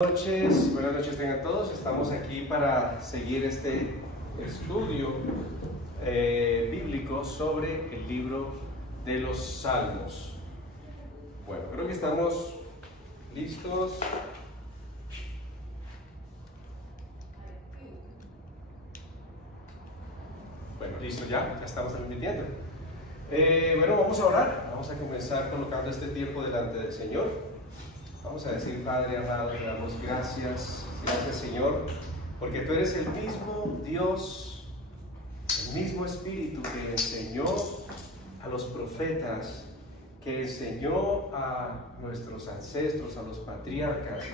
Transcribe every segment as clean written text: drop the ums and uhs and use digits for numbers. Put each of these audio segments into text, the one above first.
Buenas noches tengan todos. Estamos aquí para seguir este estudio bíblico sobre el libro de los Salmos. Bueno, creo que estamos listos. Bueno, listo ya estamos transmitiendo. Bueno, vamos a orar. Vamos a comenzar colocando este tiempo delante del Señor. Vamos a decir: Padre amado, te damos gracias, Señor, porque tú eres el mismo Dios, el mismo Espíritu que enseñó a los profetas, que enseñó a nuestros ancestros, a los patriarcas.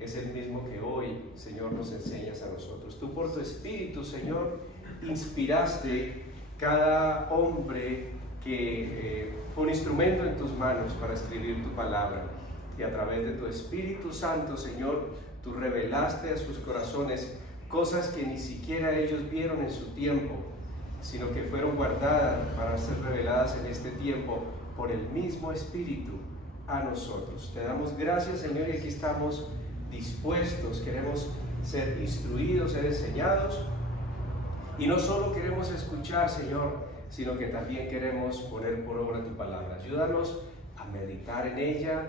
Es el mismo que hoy, Señor, nos enseñas a nosotros. Tú por tu Espíritu, Señor, inspiraste cada hombre que fue un instrumento en tus manos para escribir tu palabra. Y a través de tu Espíritu Santo, Señor, tú revelaste a sus corazones cosas que ni siquiera ellos vieron en su tiempo, sino que fueron guardadas para ser reveladas en este tiempo por el mismo Espíritu a nosotros. Te damos gracias, Señor, y aquí estamos dispuestos, queremos ser instruidos, ser enseñados, y no solo queremos escuchar, Señor, sino que también queremos poner por obra tu palabra. Ayúdanos a meditar en ella,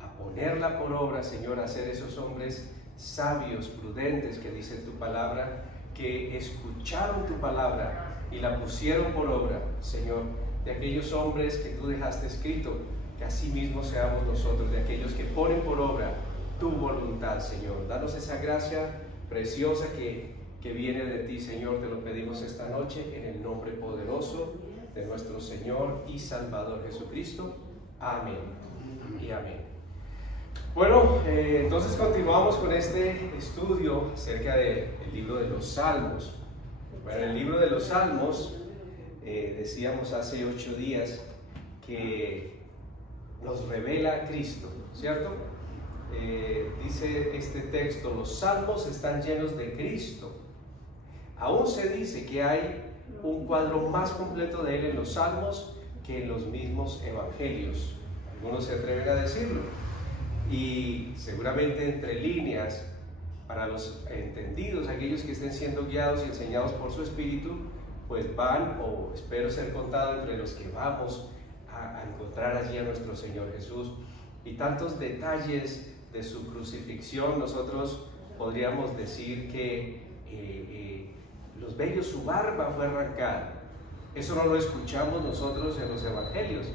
a ponerla por obra, Señor, a ser esos hombres sabios, prudentes, que dice tu palabra, que escucharon tu palabra y la pusieron por obra, Señor, de aquellos hombres que tú dejaste escrito, que así mismo seamos nosotros, de aquellos que ponen por obra tu voluntad, Señor. Danos esa gracia preciosa que viene de ti, Señor, te lo pedimos esta noche, en el nombre poderoso de nuestro Señor y Salvador Jesucristo. Amén y amén. Bueno, entonces continuamos con este estudio acerca del libro de los Salmos. Bueno, el libro de los Salmos, decíamos hace 8 días que nos revela a Cristo, ¿cierto? Dice este texto: los Salmos están llenos de Cristo. Aún se dice que hay un cuadro más completo de Él en los Salmos que en los mismos Evangelios. Algunos se atreven a decirlo. Y seguramente entre líneas, para los entendidos, aquellos que estén siendo guiados y enseñados por su Espíritu, pues van, o espero ser contado entre los que vamos a encontrar allí a nuestro Señor Jesús. Y tantos detalles de su crucifixión. Nosotros podríamos decir que los vellos, su barba fue arrancada. Eso no lo escuchamos nosotros en los Evangelios,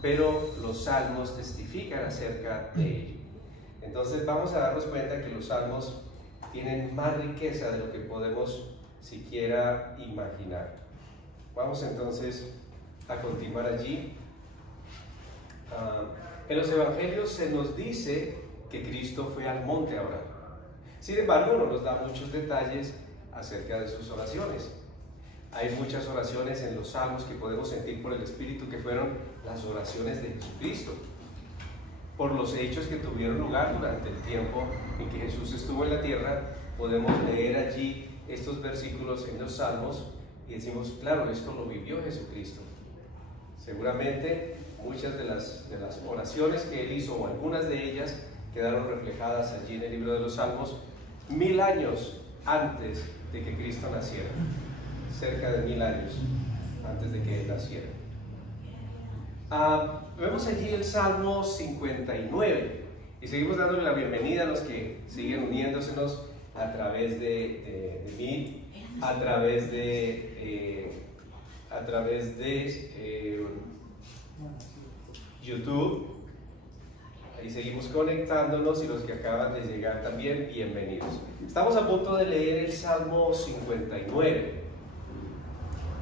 pero los Salmos testifican acerca de ello. Entonces vamos a darnos cuenta que los Salmos tienen más riqueza de lo que podemos siquiera imaginar. Vamos entonces a continuar allí. En los Evangelios se nos dice que Cristo fue al monte a orar. Sin embargo, no nos da muchos detalles acerca de sus oraciones. Hay muchas oraciones en los Salmos que podemos sentir por el Espíritu que fueron las oraciones de Jesucristo, por los hechos que tuvieron lugar durante el tiempo en que Jesús estuvo en la tierra. Podemos leer allí estos versículos en los Salmos y decimos: claro, esto lo vivió Jesucristo. Seguramente muchas de las oraciones que Él hizo, o algunas de ellas, quedaron reflejadas allí en el libro de los Salmos 1000 años antes de que Cristo naciera, cerca de 1000 años antes de que Él naciera. Vemos allí el Salmo 59 y seguimos dándole la bienvenida a los que siguen uniéndosenos a través de mí, a través de YouTube. Ahí seguimos conectándonos, y los que acaban de llegar también, bienvenidos. Estamos a punto de leer el Salmo 59.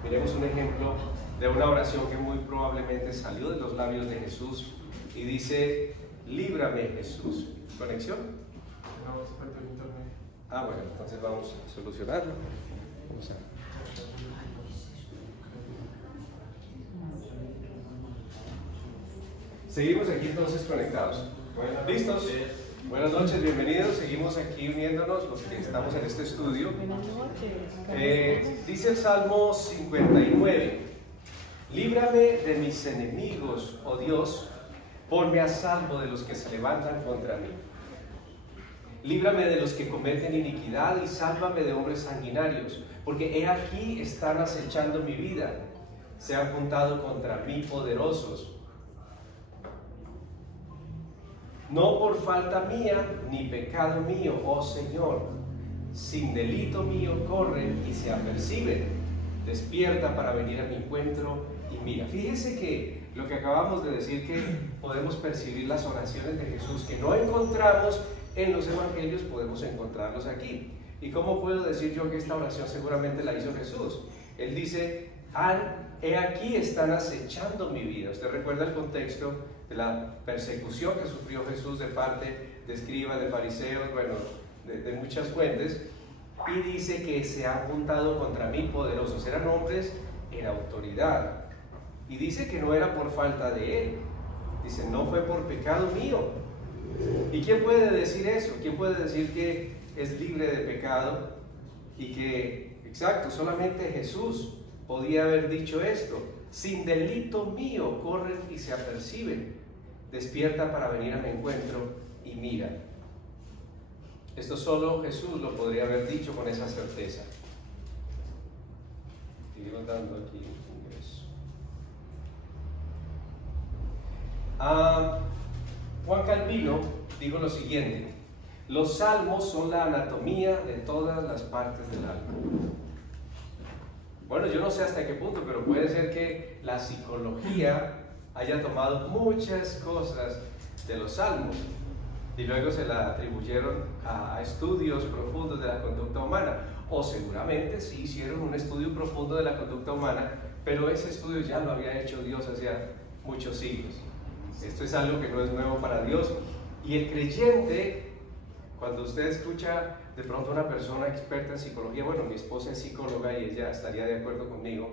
Miremos un ejemplo de una oración que muy probablemente salió de los labios de Jesús y dice: líbrame, Jesús. ¿Conexión? No, es parte del internet. Bueno, entonces vamos a solucionarlo. Vamos a... Seguimos aquí entonces conectados. ¿Listos? Buenas noches, bienvenidos. Seguimos aquí uniéndonos los que estamos en este estudio. Dice el Salmo 59: líbrame de mis enemigos, oh Dios, ponme a salvo de los que se levantan contra mí. Líbrame de los que cometen iniquidad y sálvame de hombres sanguinarios, porque he aquí están acechando mi vida, se han juntado contra mí poderosos. No por falta mía ni pecado mío, oh Señor, sin delito mío corren y se aperciben. Despierta para venir a mi encuentro y mira. Fíjese que lo que acabamos de decir, que podemos percibir las oraciones de Jesús que no encontramos en los evangelios, podemos encontrarlos aquí. ¿Y cómo puedo decir yo que esta oración seguramente la hizo Jesús? Él dice, he aquí están acechando mi vida. Usted recuerda el contexto de la persecución que sufrió Jesús de parte de escribas, de fariseos, bueno, de muchas fuentes, y dice que se han juntado contra mí poderosos. Eran hombres en autoridad, y dice que no era por falta de él, dice, no fue por pecado mío. ¿Y quién puede decir eso? ¿Quién puede decir que es libre de pecado? Y que, exacto, solamente Jesús podía haber dicho esto. Sin delito mío corren y se aperciben. Despierta para venir a mi encuentro y mira. Esto solo Jesús lo podría haber dicho con esa certeza. Sigo dando aquí ingreso. Juan Calvino dijo lo siguiente: los salmos son la anatomía de todas las partes del alma. Bueno, yo no sé hasta qué punto, pero puede ser que la psicología haya tomado muchas cosas de los salmos y luego se la atribuyeron a estudios profundos de la conducta humana, o seguramente sí hicieron un estudio profundo de la conducta humana, pero ese estudio ya lo había hecho Dios hace muchos siglos. Esto es algo que no es nuevo para Dios, y el creyente, cuando usted escucha de pronto a una persona experta en psicología, bueno, mi esposa es psicóloga y ella estaría de acuerdo conmigo,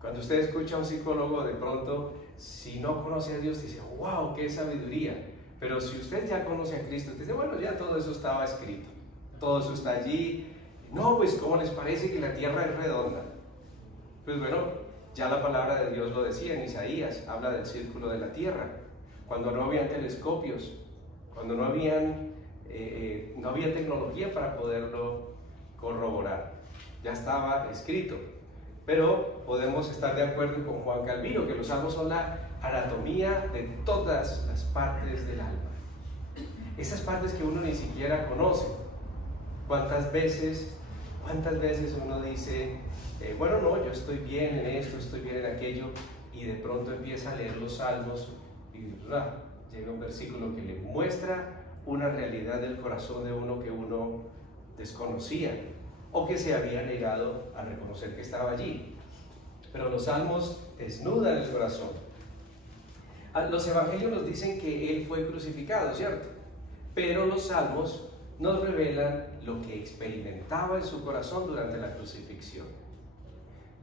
cuando usted escucha a un psicólogo, de pronto, si no conoce a Dios, dice, wow, qué sabiduría. Pero si usted ya conoce a Cristo, dice, bueno, ya todo eso estaba escrito, todo eso está allí. No, pues ¿cómo les parece que la tierra es redonda? Pues bueno, ya la palabra de Dios lo decía en Isaías, habla del círculo de la tierra. Cuando no habían telescopios, cuando no había tecnología para poderlo corroborar, ya estaba escrito. Pero podemos estar de acuerdo con Juan Calvino, que los salmos son la anatomía de todas las partes del alma. Esas partes que uno ni siquiera conoce. ¿Cuántas veces uno dice, bueno, no, yo estoy bien en esto, estoy bien en aquello, y de pronto empieza a leer los salmos y llega un versículo que le muestra una realidad del corazón de uno que uno desconocía o que se había negado a reconocer que estaba allí? Pero los salmos desnudan el corazón. Los evangelios nos dicen que Él fue crucificado, ¿cierto? Pero los salmos nos revelan lo que experimentaba en su corazón durante la crucifixión.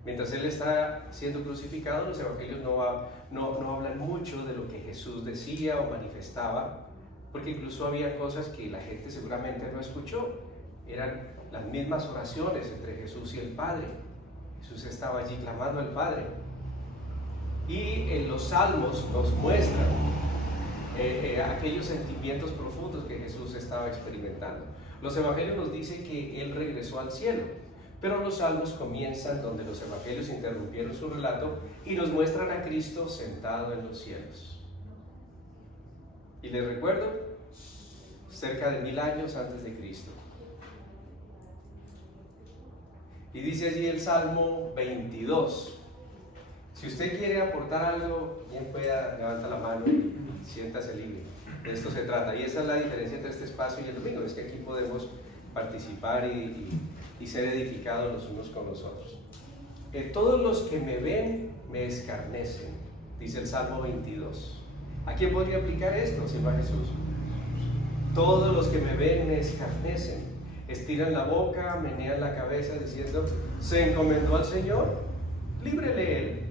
Mientras Él está siendo crucificado, los evangelios no hablan mucho de lo que Jesús decía o manifestaba, porque incluso había cosas que la gente seguramente no escuchó. Eran las mismas oraciones entre Jesús y el Padre. Jesús estaba allí clamando al Padre. Y en los salmos nos muestran aquellos sentimientos profundos que Jesús estaba experimentando. Los evangelios nos dicen que Él regresó al cielo, pero los salmos comienzan donde los evangelios interrumpieron su relato y nos muestran a Cristo sentado en los cielos. Y les recuerdo, cerca de 1000 años antes de Cristo. Y dice allí el Salmo 22. Si usted quiere aportar algo, bien pueda, levanta la mano y siéntase libre. De esto se trata. Y esa es la diferencia entre este espacio y el domingo, es que aquí podemos participar y ser edificados los unos con los otros. Todos los que me ven me escarnecen, dice el Salmo 22. ¿A quién podría aplicar esto, Señor Jesús? Todos los que me ven me escarnecen, estiran la boca, menean la cabeza diciendo, se encomendó al Señor, líbrele Él,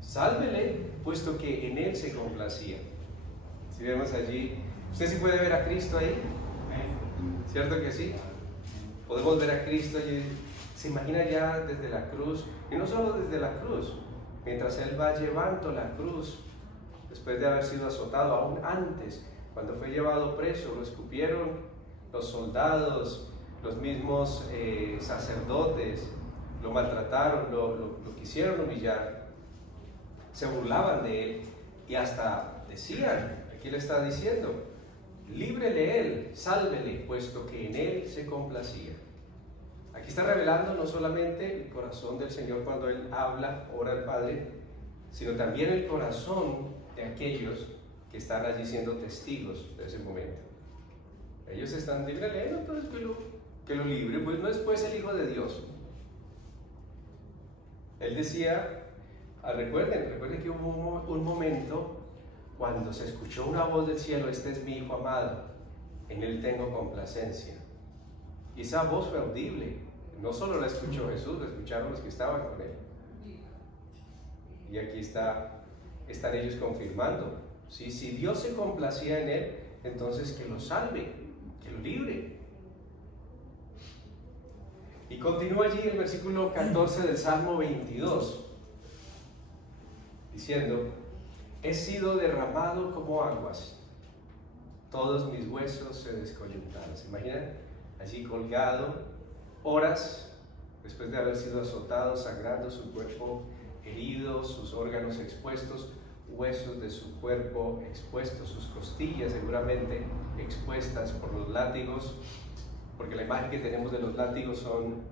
sálvele, puesto que en Él se complacía. Si vemos allí, ¿usted sí puede ver a Cristo ahí? ¿Cierto que sí? Podemos ver a Cristo allí, se imagina ya desde la cruz, y no solo desde la cruz, mientras Él va llevando la cruz, después de haber sido azotado, aún antes, cuando fue llevado preso, lo escupieron los soldados, los mismos sacerdotes, lo maltrataron, lo quisieron humillar, se burlaban de él y hasta decían, aquí le está diciendo, líbrele él, sálvele, puesto que en él se complacía. Aquí está revelando no solamente el corazón del Señor cuando Él habla, ora al Padre, sino también el corazón de aquellos que están allí siendo testigos de ese momento. Ellos están, líbrele, entonces que lo libre, pues no es pues el Hijo de Dios. Él decía, recuerden que hubo un momento cuando se escuchó una voz del cielo, este es mi Hijo amado, en Él tengo complacencia. Y esa voz fue audible. No solo la escuchó Jesús, la escucharon los que estaban con Él. Y aquí están ellos confirmando. Si Dios se complacía en Él, entonces que lo salve, que lo libre. Y continúa allí el versículo 14 del Salmo 22, diciendo, he sido derramado como aguas, todos mis huesos se descoyuntaron. ¿Se imaginan? Allí colgado, horas después de haber sido azotado, sangrando, su cuerpo herido, sus órganos expuestos, huesos de su cuerpo expuestos, sus costillas seguramente expuestas por los látigos, porque la imagen que tenemos de los látigos son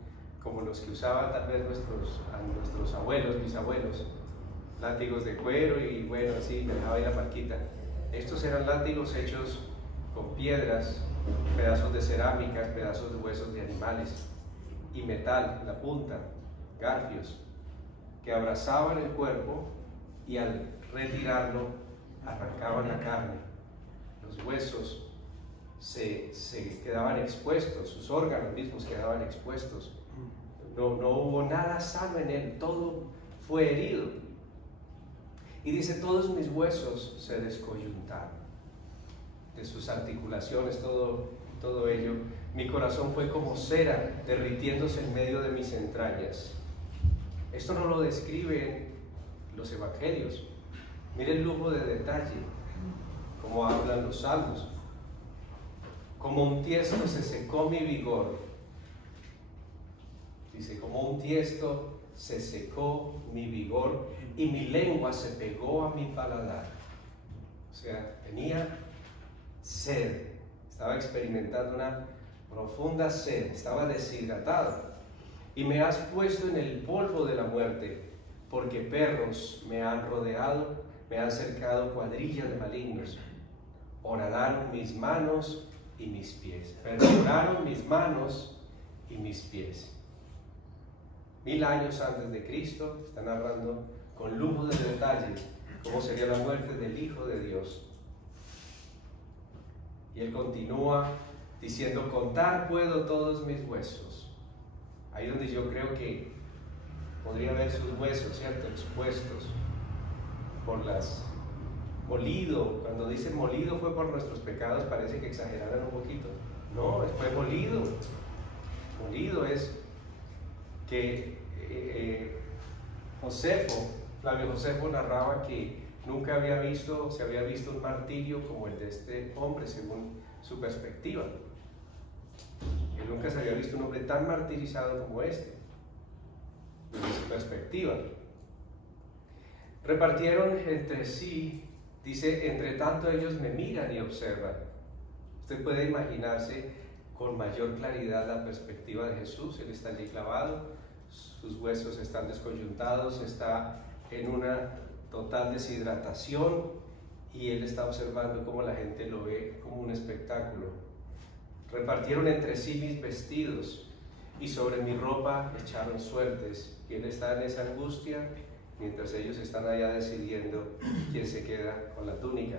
como los que usaban tal vez nuestros abuelos, bisabuelos, látigos de cuero y bueno, así me dejaba ahí la marquita. Estos eran látigos hechos con piedras, pedazos de cerámica, pedazos de huesos de animales y metal en la punta, garfios, que abrazaban el cuerpo y al retirarlo arrancaban la carne. Los huesos se quedaban expuestos, sus órganos mismos quedaban expuestos. No hubo nada sano en él, todo fue herido. Y dice, todos mis huesos se descoyuntaron, de sus articulaciones, todo ello. Mi corazón fue como cera derritiéndose en medio de mis entrañas. Esto no lo describen los evangelios. Mire el lujo de detalle, como hablan los salmos. Como un tiesto se secó mi vigor. Dice, como un tiesto se secó mi vigor y mi lengua se pegó a mi paladar. O sea, tenía sed, estaba experimentando una profunda sed, estaba deshidratado. Y me has puesto en el polvo de la muerte, porque perros me han rodeado, me han cercado cuadrillas de malignos. Orarán mis manos y mis pies, perforaron mis manos y mis pies. 1000 años antes de Cristo, está narrando con lujo de detalle cómo sería la muerte del Hijo de Dios. Y él continúa diciendo, contar puedo todos mis huesos. Ahí donde yo creo que podría ver sus huesos, ¿cierto? Expuestos por las... Molido, cuando dicen molido fue por nuestros pecados, parece que exageraran un poquito. No, fue molido. Molido es que Flavio Josefo narraba que nunca se había visto un martirio como el de este hombre, según su perspectiva. Él nunca se había visto un hombre tan martirizado como este, desde su perspectiva. Repartieron entre sí, dice, entre tanto ellos me miran y observan. Usted puede imaginarse con mayor claridad la perspectiva de Jesús. Él está allí clavado, sus huesos están descoyuntados, está en una total deshidratación y él está observando cómo la gente lo ve como un espectáculo. Repartieron entre sí mis vestidos y sobre mi ropa echaron suertes, y él está en esa angustia mientras ellos están allá decidiendo quién se queda con la túnica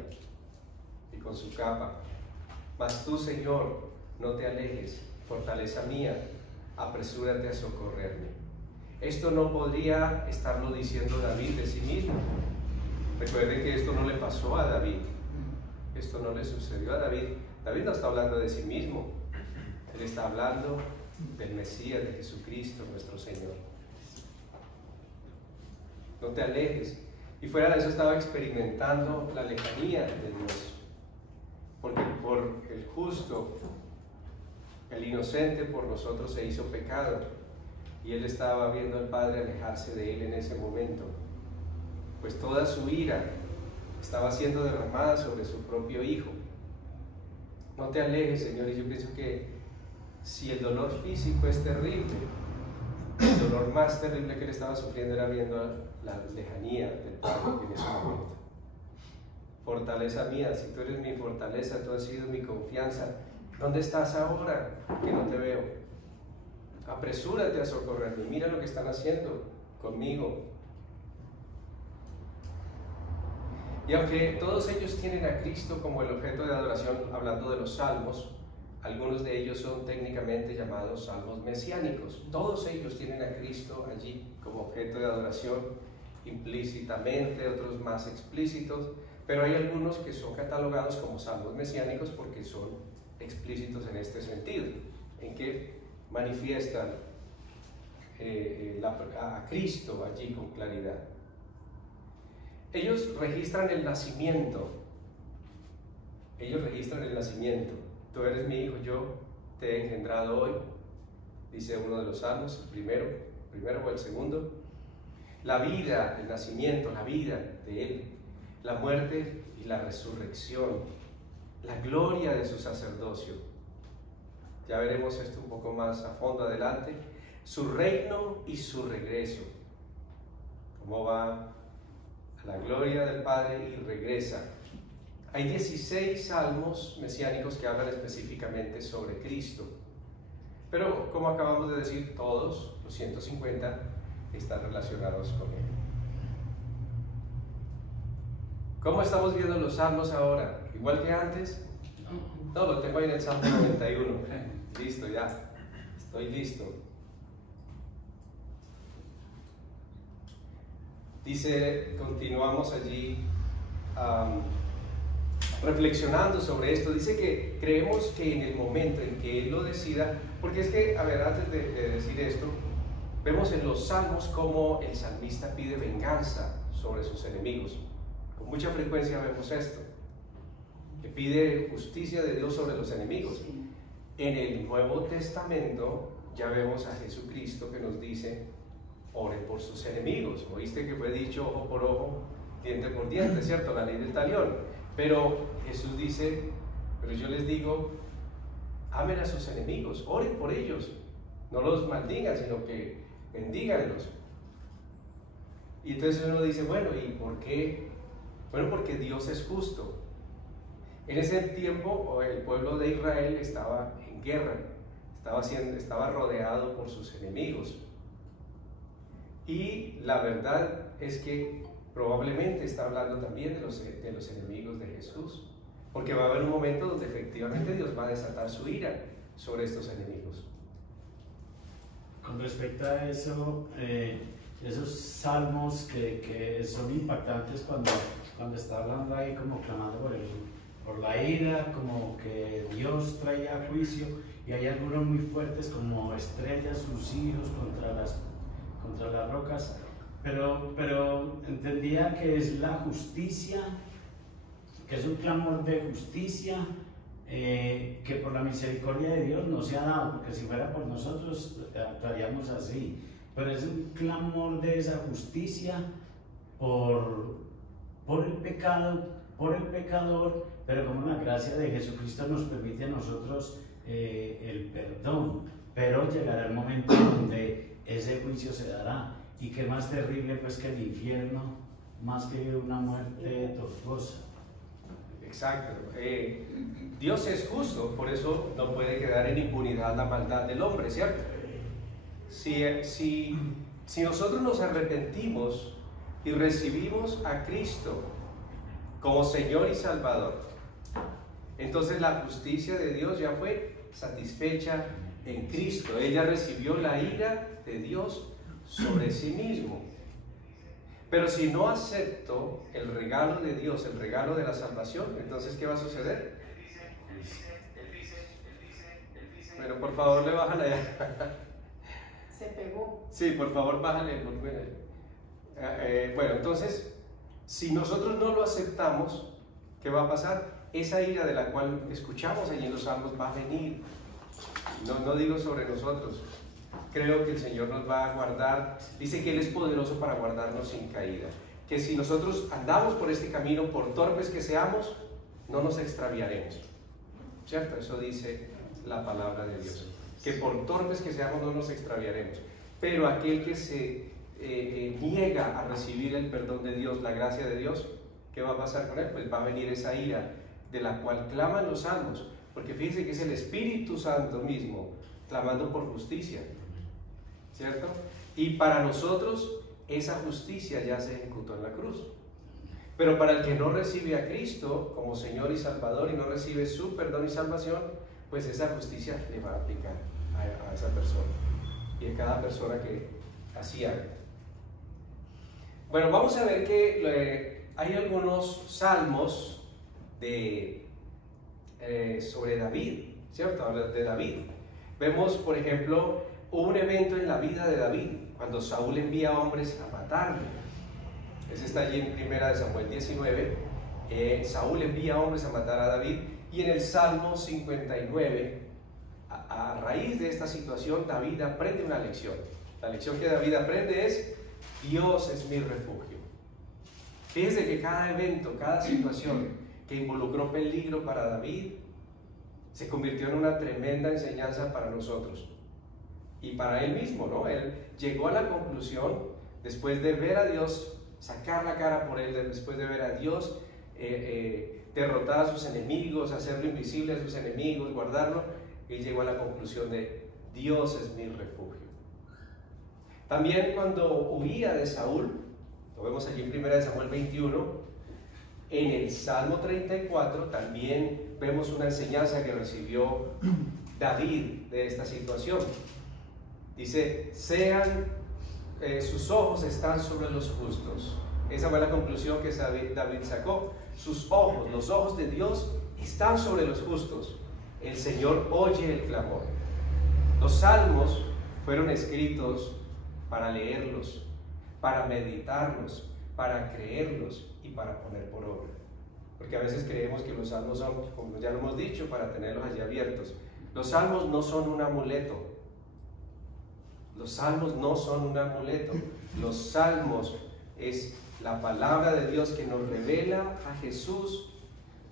y con su capa. Mas tú, Señor, no te alejes, fortaleza mía, apresúrate a socorrerme. Esto no podría estarlo diciendo David de sí mismo. Recuerden que esto no le pasó a David, esto no le sucedió a David. David no está hablando de sí mismo, él está hablando del Mesías, de Jesucristo, nuestro Señor. No te alejes. Y fuera de eso estaba experimentando la lejanía de Dios, porque por el justo El inocente por nosotros se hizo pecado y Él estaba viendo al Padre alejarse de Él en ese momento, pues toda su ira estaba siendo derramada sobre su propio Hijo. No te alejes, Señor, y yo pienso que si el dolor físico es terrible, el dolor más terrible que Él estaba sufriendo era viendo la lejanía del Padre en ese momento. Fortaleza mía, si tú eres mi fortaleza, tú has sido mi confianza, ¿dónde estás ahora que no te veo? Apresúrate a socorrerme, mira lo que están haciendo conmigo. Y aunque todos ellos tienen a Cristo como el objeto de adoración, hablando de los salmos, algunos de ellos son técnicamente llamados salmos mesiánicos. Todos ellos tienen a Cristo allí como objeto de adoración implícitamente, otros más explícitos, pero hay algunos que son catalogados como salmos mesiánicos porque son explícitos en este sentido, en que manifiestan a Cristo allí con claridad. Ellos registran el nacimiento. Tú eres mi hijo, yo te he engendrado hoy, dice uno de los salmos, el primero o el segundo. La vida, el nacimiento, la vida de Él, la muerte y la resurrección, la gloria de su sacerdocio. Ya veremos esto un poco más a fondo adelante. Su reino y su regreso. Cómo va a la gloria del Padre y regresa. Hay 16 salmos mesiánicos que hablan específicamente sobre Cristo. Pero, como acabamos de decir, todos los 150 están relacionados con Él. ¿Cómo estamos viendo los salmos ahora? ¿Igual que antes? No, lo tengo ahí en el Salmo 91. Listo, ya. Estoy listo. Dice, continuamos allí reflexionando sobre esto. Dice que creemos que en el momento en que Él lo decida, porque es que, a ver, antes de decir esto, vemos en los salmos cómo el salmista pide venganza sobre sus enemigos. Con mucha frecuencia vemos esto, que pide justicia de Dios sobre los enemigos. En el Nuevo Testamento ya vemos a Jesucristo que nos dice, oren por sus enemigos. Oíste que fue dicho ojo por ojo, diente por diente, ¿cierto? La ley del talión. Pero Jesús dice, pero yo les digo, amen a sus enemigos, oren por ellos, no los maldigan, sino que bendíganlos. Y entonces uno dice, bueno, ¿y por qué? Bueno, porque Dios es justo. En ese tiempo el pueblo de Israel estaba en guerra, estaba rodeado por sus enemigos. Y la verdad es que probablemente está hablando también de los enemigos de Jesús, porque va a haber un momento donde efectivamente Dios va a desatar su ira sobre estos enemigos. Con respecto a eso, esos salmos que son impactantes cuando está hablando ahí como clamando por la ira, como que Dios trae a juicio, y hay algunos muy fuertes como estrellas, sus hijos contra las rocas, pero entendía que es la justicia, que es un clamor de justicia, que por la misericordia de Dios no se ha dado, porque si fuera por nosotros actuaríamos así, pero es un clamor de esa justicia por el pecado, por el pecador, pero como la gracia de Jesucristo nos permite a nosotros el perdón, pero llegará el momento donde ese juicio se dará, y qué más terrible pues que el infierno, más que una muerte tortuosa. Exacto. Dios es justo, por eso no puede quedar en impunidad la maldad del hombre, ¿cierto? Si nosotros nos arrepentimos y recibimos a Cristo como Señor y Salvador, entonces la justicia de Dios ya fue satisfecha en Cristo. Ella recibió la ira de Dios sobre sí mismo. Pero si no acepto el regalo de Dios, el regalo de la salvación, entonces ¿qué va a suceder? Bueno, por favor, le bajan allá. Se pegó. Sí, por favor, bájale. Bueno, entonces, si nosotros no lo aceptamos, ¿qué va a pasar? Esa ira de la cual escuchamos allí en los salmos va a venir no digo sobre nosotros. Creo que el Señor nos va a guardar. Dice que Él es poderoso para guardarnos sin caída. Que si nosotros andamos por este camino, por torpes que seamos, no nos extraviaremos. ¿Cierto? Eso dice la palabra de Dios. Que por torpes que seamos, no nos extraviaremos. Pero aquel que se niega a recibir el perdón de Dios, la gracia de Dios, ¿qué va a pasar con él? Pues va a venir esa ira de la cual claman los salmos. Porque fíjense que es el Espíritu Santo mismo clamando por justicia. ¿Cierto? Y para nosotros esa justicia ya se ejecutó en la cruz. Pero para el que no recibe a Cristo como Señor y Salvador y no recibe su perdón y salvación, pues esa justicia le va a aplicar a esa persona y a cada persona que así haga. Bueno, vamos a ver que hay algunos salmos sobre David, ¿cierto? Habla de David. Vemos, por ejemplo, un evento en la vida de David, cuando Saúl envía hombres a matarle. Ese está allí en 1 Samuel 19. Saúl envía hombres a matar a David, y en el Salmo 59, a raíz de esta situación, David aprende una lección. La lección que David aprende es: Dios es mi refugio. Fíjense que cada evento, cada situación que involucró peligro para David, se convirtió en una tremenda enseñanza para nosotros. Y para él mismo, ¿no? Él llegó a la conclusión, después de ver a Dios sacar la cara por él, después de ver a Dios derrotar a sus enemigos, hacerlo invisible a sus enemigos, guardarlo, él llegó a la conclusión de: Dios es mi refugio. También cuando huía de Saúl, lo vemos allí en 1 Samuel 21, en el Salmo 34 también vemos una enseñanza que recibió David de esta situación. Dice: sus ojos están sobre los justos. Esa fue la conclusión que David sacó. Sus ojos, los ojos de Dios, están sobre los justos. El Señor oye el clamor. Los salmos fueron escritos para leerlos, para meditarlos, para creerlos y para poner por obra. Porque a veces creemos que los salmos son, como ya lo hemos dicho, para tenerlos allí abiertos. Los salmos no son un amuleto. Los salmos no son un amuleto. Los salmos es la palabra de Dios que nos revela a Jesús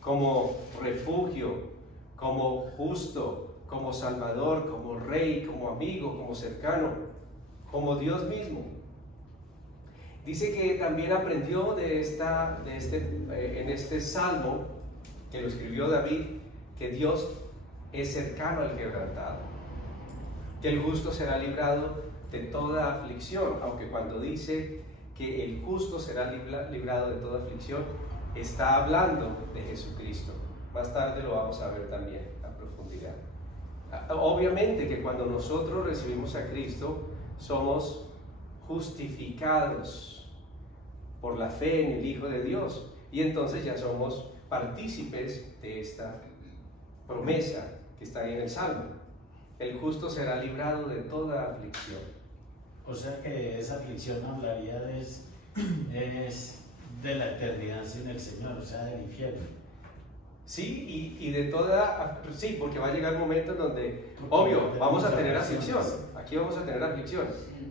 como refugio, como justo, como Salvador, como Rey, como amigo, como cercano, como Dios mismo. Dice que también aprendió en este salmo que lo escribió David, que Dios es cercano al quebrantado, que el justo será librado de toda aflicción, aunque cuando dice que el justo será librado de toda aflicción, está hablando de Jesucristo. Más tarde lo vamos a ver también a profundidad. Obviamente que cuando nosotros recibimos a Cristo, somos justificados por la fe en el Hijo de Dios, y entonces ya somos partícipes de esta promesa que está ahí en el Salmo. El justo será librado de toda aflicción. O sea que esa aflicción hablaría es de la eternidad sin el Señor, o sea, del infierno. Sí, y de toda, sí, porque va a llegar un momento en donde, obvio, vamos a tener aflicción, aquí vamos a tener aflicción,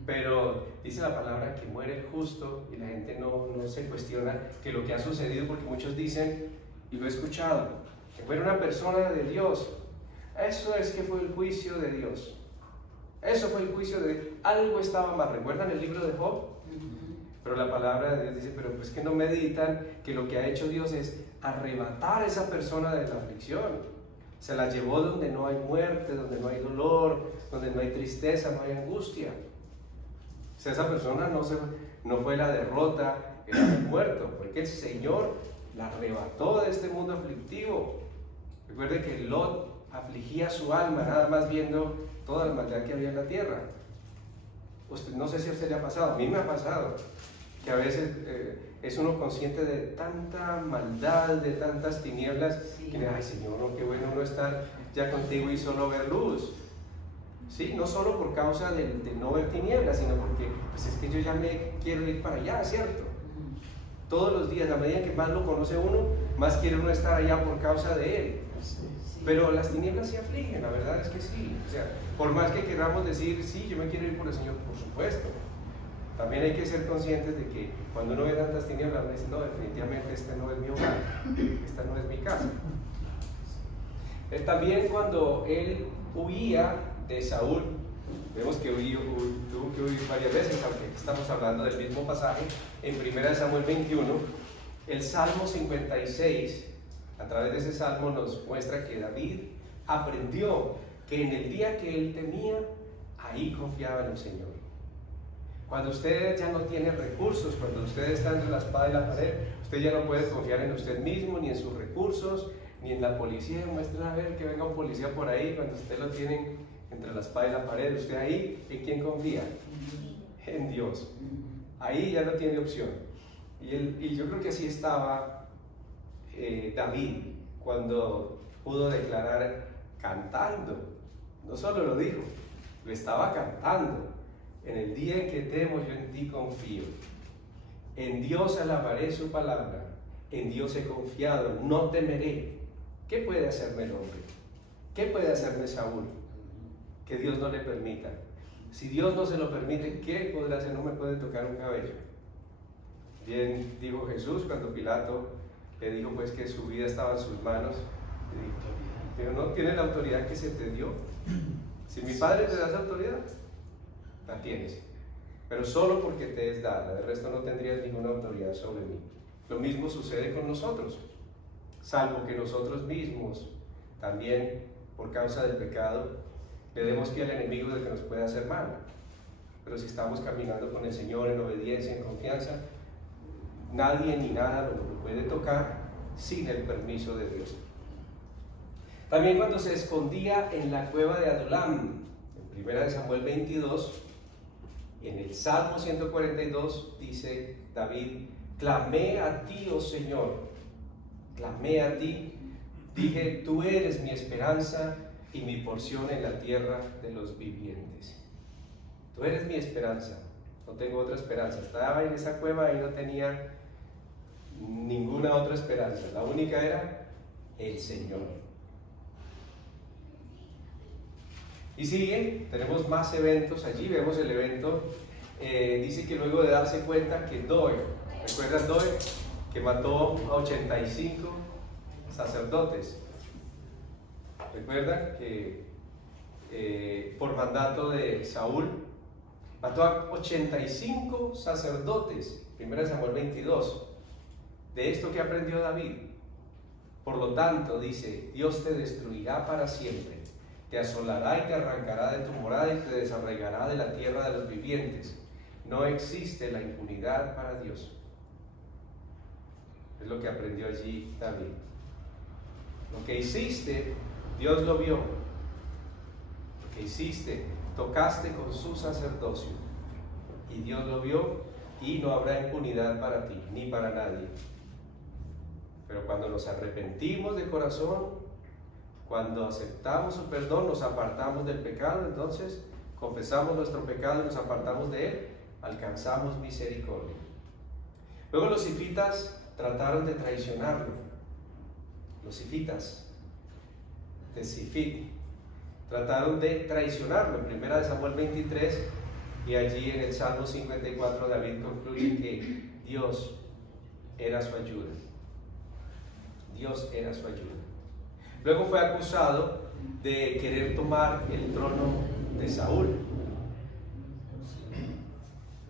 pero dice la palabra que muere el justo, y la gente no se cuestiona que lo que ha sucedido, porque muchos dicen, y lo he escuchado, que fue una persona de Dios. Eso es que fue el juicio de Dios. Eso fue el juicio de Dios. Algo estaba mal. ¿Recuerdan el libro de Job? Pero la palabra de Dios dice: pero pues que no meditan que lo que ha hecho Dios es arrebatar a esa persona de la aflicción. Se la llevó donde no hay muerte, donde no hay dolor, donde no hay tristeza, no hay angustia. O sea, esa persona no fue la derrota, era el muerto, porque el Señor la arrebató de este mundo aflictivo. Recuerde que Lot afligía su alma nada más viendo toda la maldad que había en la tierra. No sé si a usted le ha pasado, a mí me ha pasado, que a veces es uno consciente de tanta maldad, de tantas tinieblas, sí, que ay Señor, no, qué bueno no estar ya contigo y solo ver luz. Sí, no solo por causa de no ver tinieblas, sino porque pues es que yo ya me quiero ir para allá, ¿cierto? Todos los días, a medida que más lo conoce uno, más quiere uno estar allá por causa de él. Sí. Pero las tinieblas se afligen, la verdad es que sí. O sea, por más que queramos decir, sí, yo me quiero ir por el Señor, por supuesto. También hay que ser conscientes de que cuando uno ve tantas tinieblas, uno dice, no, definitivamente este no es mi hogar, esta no es mi casa. También cuando él huía de Saúl, vemos que tuvo que huir varias veces, aunque estamos hablando del mismo pasaje, en 1 Samuel 21, el Salmo 56, a través de ese salmo nos muestra que David aprendió que en el día que él temía, ahí confiaba en el Señor. Cuando usted ya no tiene recursos, cuando usted está entre la espada y la pared, usted ya no puede confiar en usted mismo, ni en sus recursos, ni en la policía. Muestra a ver que venga un policía por ahí, cuando usted lo tiene entre la espada y la pared, usted ahí, ¿en quién confía? En Dios. Ahí ya no tiene opción. Y yo creo que así estaba David cuando pudo declarar cantando. No solo lo dijo, lo estaba cantando. En el día en que temo, yo en ti confío. En Dios alabaré su palabra. En Dios he confiado, no temeré. ¿Qué puede hacerme el hombre? ¿Qué puede hacerme Saúl? Que Dios no le permita. Si Dios no se lo permite, ¿qué podrá hacer? No me puede tocar un cabello. Bien dijo Jesús cuando Pilato le dijo pues que su vida estaba en sus manos. Pero no tiene la autoridad que se te dio. Si mi Padre te da esa autoridad, la tienes. Pero solo porque te es dada. De resto no tendrías ninguna autoridad sobre mí. Lo mismo sucede con nosotros. Salvo que nosotros mismos, también por causa del pecado, le demos pie al enemigo de que nos puede hacer mal. Pero si estamos caminando con el Señor en obediencia, en confianza, nadie ni nada lo puede tocar sin el permiso de Dios. También cuando se escondía en la cueva de Adulam, en 1 Samuel 22, en el Salmo 142 dice David, clamé a ti, oh Señor, clamé a ti, dije, tú eres mi esperanza y mi porción en la tierra de los vivientes. Tú eres mi esperanza, no tengo otra esperanza. Estaba en esa cueva y no tenía ninguna otra esperanza, la única era el Señor. Y sigue, tenemos más eventos allí, vemos el evento, dice que luego de darse cuenta que Doeg, ¿recuerdan Doeg? Que mató a 85 sacerdotes. ¿Recuerdan que por mandato de Saúl mató a 85 sacerdotes? 1 Samuel 22. De esto que aprendió David. Por lo tanto, dice, Dios te destruirá para siempre, te asolará y te arrancará de tu morada y te desarraigará de la tierra de los vivientes. No existe la impunidad para Dios. Es lo que aprendió allí David. Lo que hiciste, Dios lo vio. Lo que hiciste, tocaste con su sacerdocio. Y Dios lo vio y no habrá impunidad para ti, ni para nadie. Pero cuando nos arrepentimos de corazón, cuando aceptamos su perdón, nos apartamos del pecado, entonces confesamos nuestro pecado y nos apartamos de él, alcanzamos misericordia. Luego los hifitas trataron de traicionarlo. Los hifitas de Sifit trataron de traicionarlo. En 1 Samuel 23 y allí en el Salmo 54 David concluye que Dios era su ayuda. Dios era su ayuda. Luego fue acusado de querer tomar el trono de Saúl.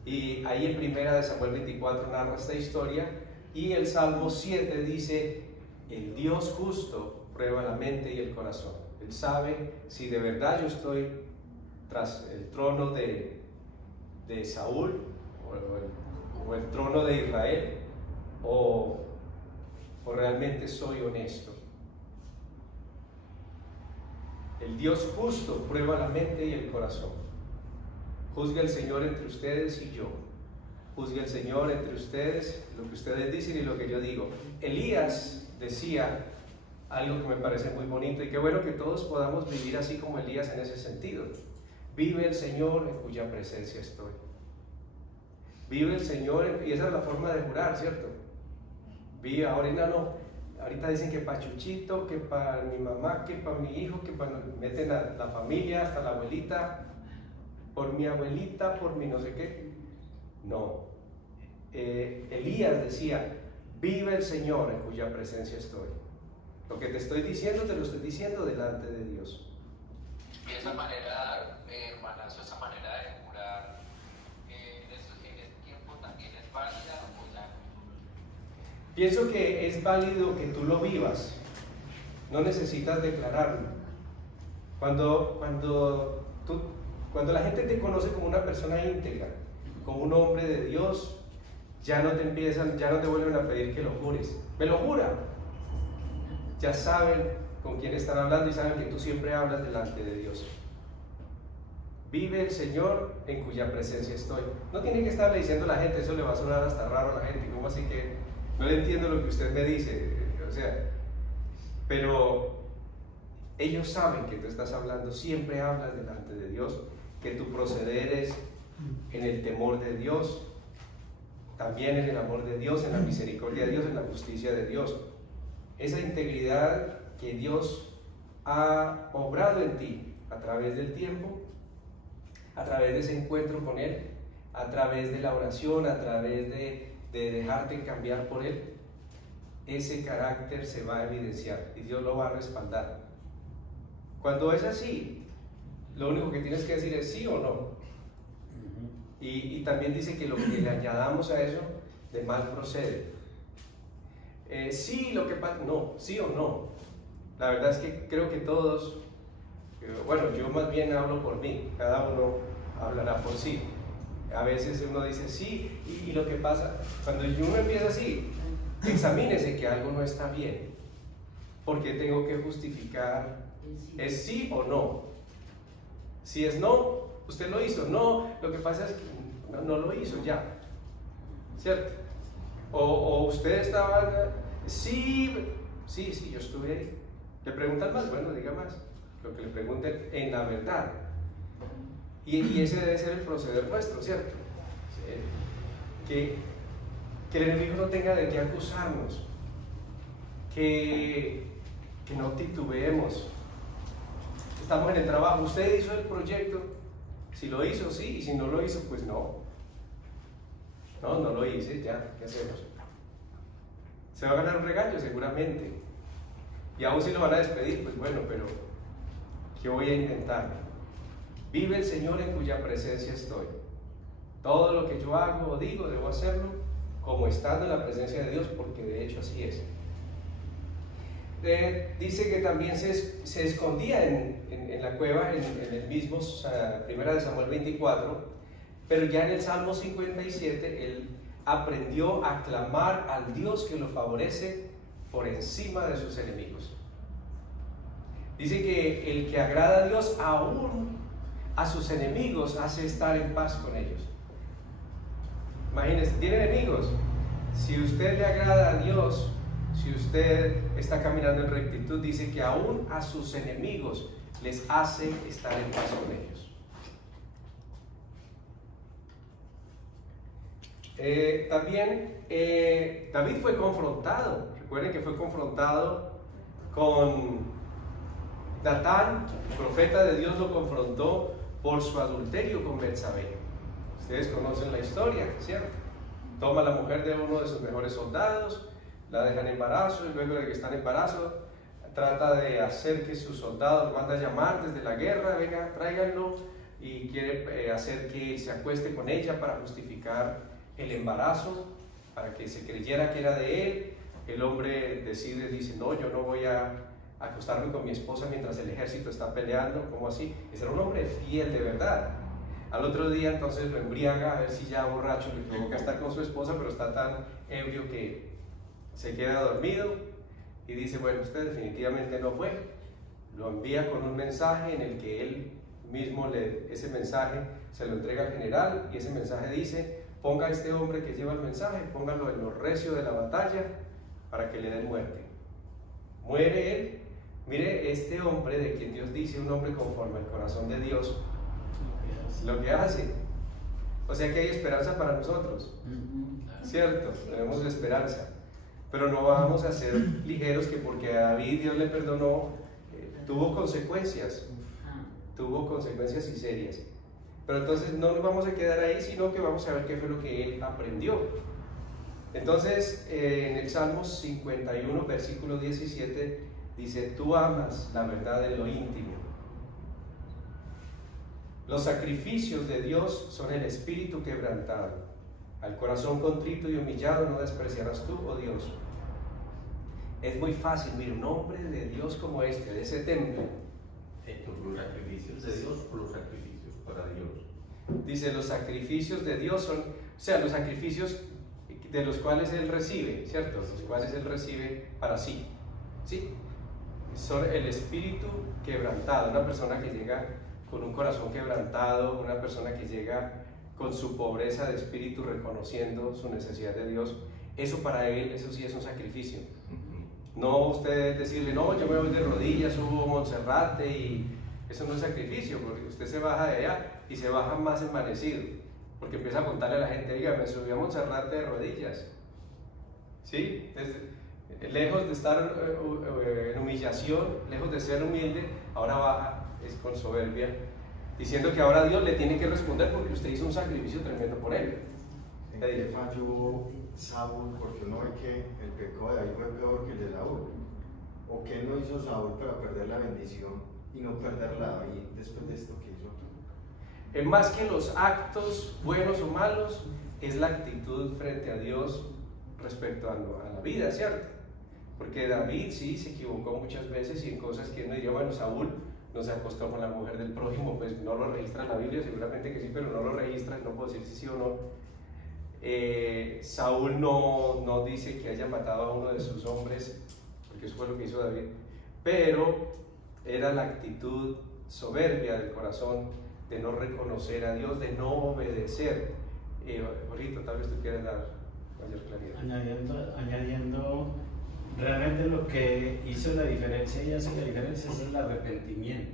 Y ahí en 1 Samuel 24 narra esta historia. Y el Salmo 7 dice, el Dios justo prueba la mente y el corazón. Él sabe si de verdad yo estoy tras el trono de Saúl o el trono de Israel o realmente soy honesto. El Dios justo prueba la mente y el corazón. Juzgue el Señor entre ustedes y yo. Juzgue el Señor entre ustedes, lo que ustedes dicen y lo que yo digo. Elías decía algo que me parece muy bonito y qué bueno que todos podamos vivir así como Elías en ese sentido. Vive el Señor en cuya presencia estoy. Vive el Señor, y esa es la forma de jurar, ¿cierto? Vive, ahora no. ahorita dicen que para Chuchito, que para mi mamá, que para mi hijo, que para... Meten a la familia, hasta la abuelita, por mi abuelita, por mi no sé qué. No. Elías decía, vive el Señor en cuya presencia estoy. Lo que te estoy diciendo, te lo estoy diciendo delante de Dios. Y esa manera, hermanazo, esa manera de jurar en este tiempo también es válida o ya. Pienso que es válido que tú lo vivas, no necesitas declararlo. Cuando la gente te conoce como una persona íntegra, como un hombre de Dios, ya no te vuelven a pedir que lo jures. Me lo jura. Ya saben con quién están hablando y saben que tú siempre hablas delante de Dios. Vive el Señor en cuya presencia estoy. No tiene que estarle diciendo a la gente, eso le va a sonar hasta raro a la gente. ¿Cómo así que no le entiendo lo que usted me dice? O sea, pero ellos saben que tú estás hablando, siempre hablas delante de Dios, que tu proceder es en el temor de Dios, también en el amor de Dios, en la misericordia de Dios, en la justicia de Dios. Esa integridad que Dios ha obrado en ti a través del tiempo, a través de ese encuentro con Él, a través de la oración, a través de dejarte cambiar por Él, ese carácter se va a evidenciar y Dios lo va a respaldar. Cuando es así, lo único que tienes que decir es sí o no. Y también dice que lo que le añadamos a eso, de mal procede. Sí, lo que pasa, no, sí o no. La verdad es que creo que todos, bueno, yo más bien hablo por mí, cada uno hablará por sí. A veces uno dice sí, y lo que pasa, cuando uno empieza así, examínese que algo no está bien, porque tengo que justificar, ¿es sí o no? Si es no, usted lo hizo, no, lo que pasa es que no lo hizo ya, ¿cierto? O usted estaba, sí, yo estuve ahí. ¿Le preguntan más? Bueno, diga más, lo que le pregunten en la verdad. Y ese debe ser el proceder nuestro, ¿cierto? Que el enemigo no tenga de qué acusarnos, que no titubeemos. Estamos en el trabajo, usted hizo el proyecto, si lo hizo, sí, y si no lo hizo, pues no lo hice, ya, ¿qué hacemos? Se va a ganar un regaño seguramente, y aún si lo van a despedir, pues bueno, pero ¿qué voy a intentar? Vive el Señor en cuya presencia estoy. Todo lo que yo hago o digo, debo hacerlo como estando en la presencia de Dios, porque de hecho así es. Dice que también se escondía en la cueva, en el mismo, primera de Samuel 24, pero ya en el Salmo 57, él aprendió a clamar al Dios que lo favorece por encima de sus enemigos. Dice que el que agrada a Dios, aún a sus enemigos, hace estar en paz con ellos. Imagínense, tiene enemigos. Si usted le agrada a Dios, si usted está caminando en rectitud, dice que aún a sus enemigos les hace estar en paz con ellos. También David fue confrontado. Recuerden que fue confrontado con Natán, el profeta de Dios, lo confrontó por su adulterio con Betsabé. Ustedes conocen la historia, ¿cierto? Toma a la mujer de uno de sus mejores soldados, la deja en embarazo, y luego de que está en embarazo trata de hacer que sus soldados lo manda a llamar desde la guerra, venga, tráiganlo, y quiere hacer que se acueste con ella para justificar el embarazo, para que se creyera que era de él. El hombre dice, no, yo no voy a acostarme con mi esposa mientras el ejército está peleando. ¿Cómo así? Ese era un hombre fiel de verdad. Al otro día entonces lo embriaga, a ver si ya borracho le provoca estar con su esposa, pero está tan ebrio que se queda dormido y dice, bueno, usted definitivamente no fue. Lo envía con un mensaje en el que él mismo ese mensaje se lo entrega al general, y ese mensaje dice, ponga a este hombre que lleva el mensaje, póngalo en lo recio de la batalla para que le den muerte. Muere él. Mire, este hombre de quien Dios dice, un hombre conforme al corazón de Dios, lo que hace. O sea que hay esperanza para nosotros, ¿cierto? Tenemos esperanza. Pero no vamos a ser ligeros que porque a David Dios le perdonó, tuvo consecuencias y serias. Pero entonces no nos vamos a quedar ahí, sino que vamos a ver qué fue lo que él aprendió. Entonces, en el Salmo 51, versículo 17, dice: tú amas la verdad en lo íntimo. Los sacrificios de Dios son el espíritu quebrantado. Al corazón contrito y humillado no despreciarás tú, oh Dios. Es muy fácil, mire, un hombre de Dios como este, de ese templo. ¿Los sacrificios de Dios o los sacrificios para Dios? Dice, los sacrificios de Dios son, o sea, los sacrificios de los cuales Él recibe, ¿cierto? Los cuales Él recibe para sí, ¿sí? Son el espíritu quebrantado, una persona que llega con un corazón quebrantado, una persona que llega con su pobreza de espíritu reconociendo su necesidad de Dios. Eso para Él, eso sí es un sacrificio. No usted decirle, no, yo me voy de rodillas, subo a Monserrate, y eso no es sacrificio, porque usted se baja de allá y se baja más envanecido, porque empieza a contarle a la gente, oiga, me subí a Monserrate de rodillas, ¿sí? Lejos de estar en humillación, lejos de ser humilde, ahora baja, es con soberbia, diciendo que ahora Dios le tiene que responder porque usted hizo un sacrificio tremendo por él. ¿En qué falló Saúl? Porque uno ve que el pecado de David fue peor que el de Saúl. ¿O qué no hizo Saúl para perder la bendición y no perderla David después de esto que hizo? Es más que los actos buenos o malos, es la actitud frente a Dios respecto a la vida, ¿cierto? Porque David sí se equivocó muchas veces y en cosas que uno diría, bueno, Saúl no se acostó con la mujer del prójimo, pues no lo registra en la Biblia, seguramente que sí, pero no lo registra, no puedo decir si sí o no. Saúl no dice que haya matado a uno de sus hombres, porque eso fue lo que hizo David, pero era la actitud soberbia del corazón de no reconocer a Dios, de no obedecer. Jorgito, tal vez tú quieras dar mayor claridad. Añadiendo, realmente lo que hizo la diferencia y hace la diferencia es el arrepentimiento,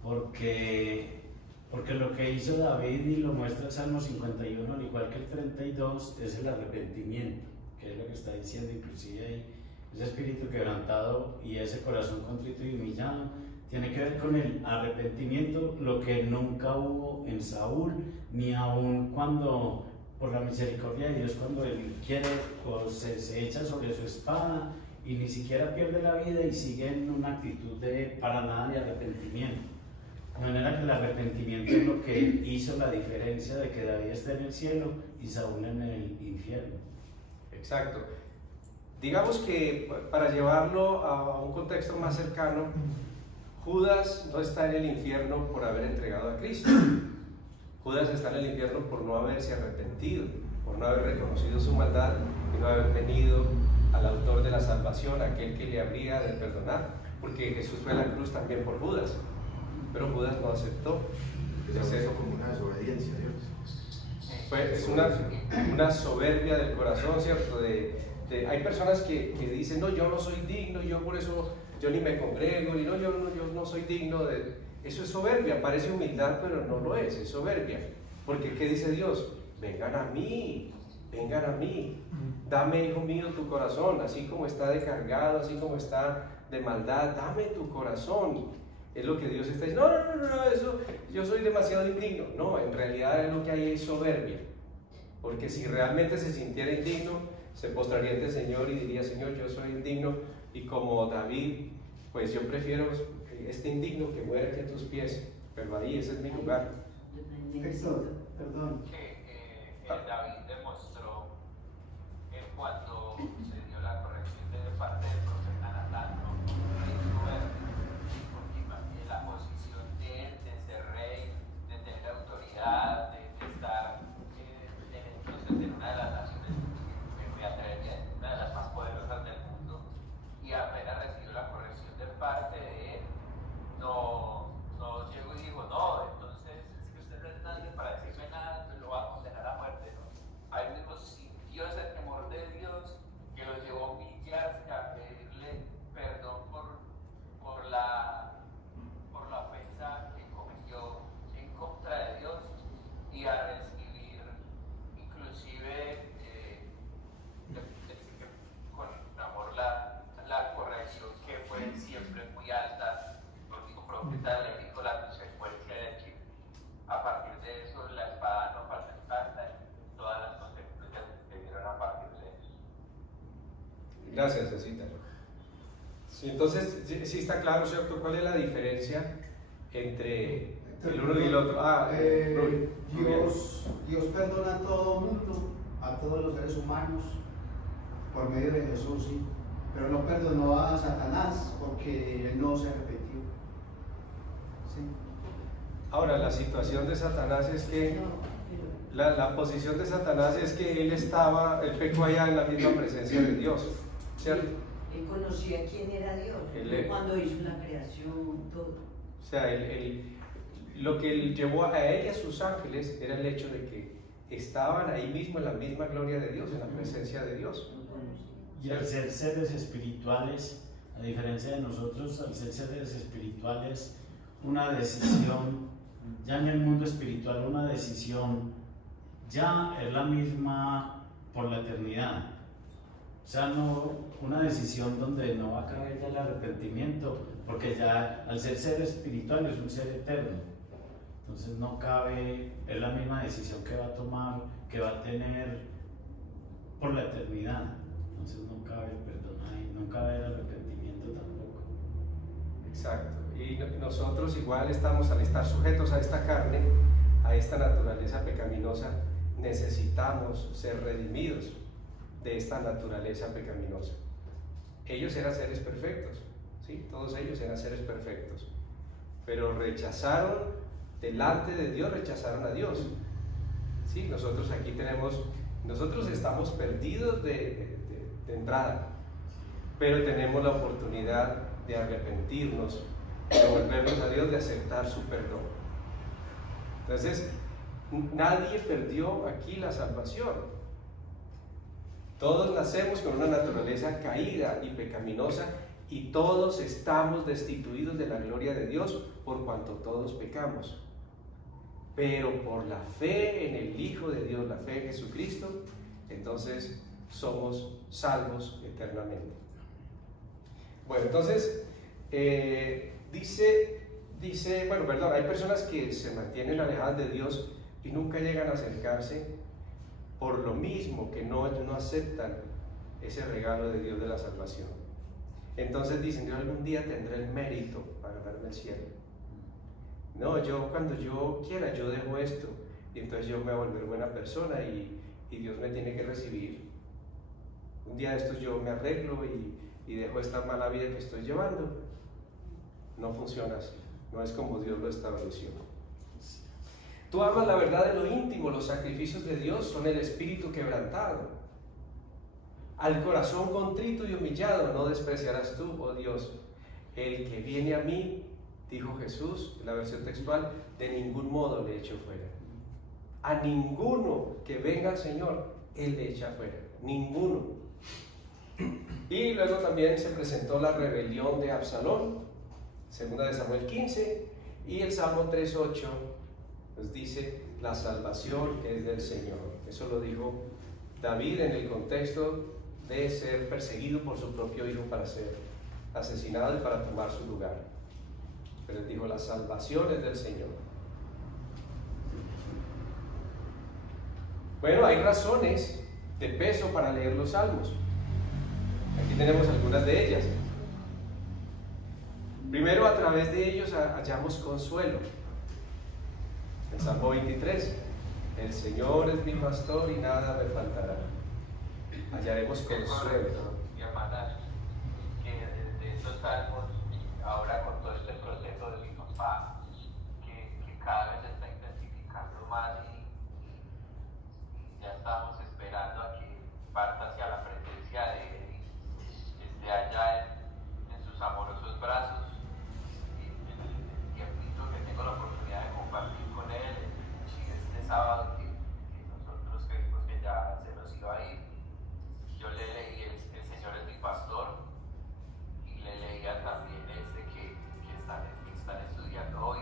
porque lo que hizo David y lo muestra el Salmo 51, al igual que el 32, es el arrepentimiento, que es lo que está diciendo inclusive ahí, ese espíritu quebrantado y ese corazón contrito y humillado, tiene que ver con el arrepentimiento, lo que nunca hubo en Saúl, ni aun cuando, por la misericordia de Dios, cuando él quiere, se echa sobre su espada y ni siquiera pierde la vida y sigue en una actitud para nada de arrepentimiento. De manera que el arrepentimiento es lo que hizo la diferencia de que David esté en el cielo y Saúl en el infierno. Exacto. Digamos que para llevarlo a un contexto más cercano, Judas no está en el infierno por haber entregado a Cristo. Judas está en el infierno por no haberse arrepentido, por no haber reconocido su maldad y no haber venido al autor de la salvación, aquel que le habría de perdonar, porque Jesús fue a la cruz también por Judas, pero Judas no aceptó. Eso como una desobediencia a Dios. Es una soberbia del corazón, ¿cierto? Hay personas que dicen, no, yo no soy digno, yo por eso yo ni me congrego, y no, yo no soy digno de... Eso es soberbia, parece humildad, pero no lo es soberbia. Porque ¿qué dice Dios? Vengan a mí, dame, hijo mío, tu corazón, así como está de cargado, así como está de maldad, dame tu corazón. Es lo que Dios está diciendo, no, eso, yo soy demasiado indigno. No, en realidad lo que hay es soberbia. Porque si realmente se sintiera indigno, se postraría ante el Señor y diría, Señor, yo soy indigno, y como David, pues yo prefiero este indigno que muera aquí a tus pies, pero ahí ese es mi lugar. Héctor, perdón. Que David demostró cuando se dio la corrección de parte del profeta Natán, ¿no? Porque la posición de él, de ser rey, de tener autoridad, de estar en una de las naciones, me atrevería, una de las más poderosas del mundo, y apenas recibió la corrección de parte de él, no llegó y dijo, no, entonces es que usted no es nadie para decirme nada, entonces lo va a condenar a muerte, ¿no? Ahí mismo sintió ese temor de Dios Gracias, Cecita. Sí, entonces, sí está claro, ¿cierto? ¿Cuál es la diferencia entre el uno y el otro? Rubén. Dios perdona a todo mundo, a todos los seres humanos, por medio de Jesús, sí. Pero no perdonó a Satanás porque él no se arrepintió. Sí. Ahora, la situación de Satanás es que, la posición de Satanás es que él pecó allá en la misma presencia de Dios, ¿cierto? Él conocía quién era Dios, cuando hizo la creación, todo. O sea, lo que llevó a él y a sus ángeles era el hecho de que estaban ahí mismo en la misma gloria de Dios, en la presencia de Dios. Y al ser seres espirituales, a diferencia de nosotros, al ser seres espirituales, una decisión, ya en el mundo espiritual, una decisión ya es la misma por la eternidad. O sea, no una decisión donde no va a caber ya el arrepentimiento, porque ya al ser espiritual es un ser eterno. Entonces no cabe, es la misma decisión que va a tomar, que va a tener por la eternidad. Entonces no cabe el perdón ahí, no cabe el arrepentimiento tampoco. Exacto. Y nosotros igual estamos, al estar sujetos a esta carne, a esta naturaleza pecaminosa, necesitamos ser redimidos de esta naturaleza pecaminosa. Ellos eran seres perfectos, ¿sí? Todos ellos eran seres perfectos, pero rechazaron, delante de Dios rechazaron a Dios, ¿sí? Nosotros estamos perdidos de entrada, pero tenemos la oportunidad de arrepentirnos, de volvernos a Dios, de aceptar su perdón. Entonces, nadie perdió aquí la salvación. Todos nacemos con una naturaleza caída y pecaminosa y todos estamos destituidos de la gloria de Dios por cuanto todos pecamos. Pero por la fe en el Hijo de Dios, la fe en Jesucristo, entonces somos salvos eternamente. Bueno, entonces hay personas que se mantienen alejadas de Dios y nunca llegan a acercarse por lo mismo que no aceptan ese regalo de Dios de la salvación. Entonces dicen, yo algún día tendré el mérito para ganarme el cielo. No, yo cuando yo quiera, yo dejo esto y entonces yo me voy a volver buena persona y Dios me tiene que recibir. Un día de estos yo me arreglo y dejo esta mala vida que estoy llevando. No funciona así, no es como Dios lo estableció. Tú amas la verdad de lo íntimo, los sacrificios de Dios son el espíritu quebrantado. Al corazón contrito y humillado no despreciarás tú, oh Dios. El que viene a mí, dijo Jesús, en la versión textual, de ningún modo le echo fuera. A ninguno que venga al Señor, Él le echa fuera. Ninguno. Y luego también se presentó la rebelión de Absalón, 2 de Samuel 15, y el Salmo 3:8 nos dice, la salvación es del Señor. Eso lo dijo David en el contexto de ser perseguido por su propio hijo para ser asesinado y para tomar su lugar. Pero él dijo, la salvación es del Señor. Bueno, hay razones de peso para leer los salmos. Aquí tenemos algunas de ellas. Primero, a través de ellos hallamos consuelo. El Salmo 23, el Señor es mi pastor y nada me faltará. Hallaremos consuelo. Y hermanas, que de estos salmos, ahora con todo este proceso de mi papá, que cada vez se está intensificando más y ya estamos esperando a que parta hacia la presencia de Él, esté allá en sus amorosos brazos. Y el tiempito que tengo la oportunidad de compartir con Él, y este sábado que nosotros creímos que ya se nos iba a ir, yo le leí el Señor es mi pastor y le leía también que están estudiando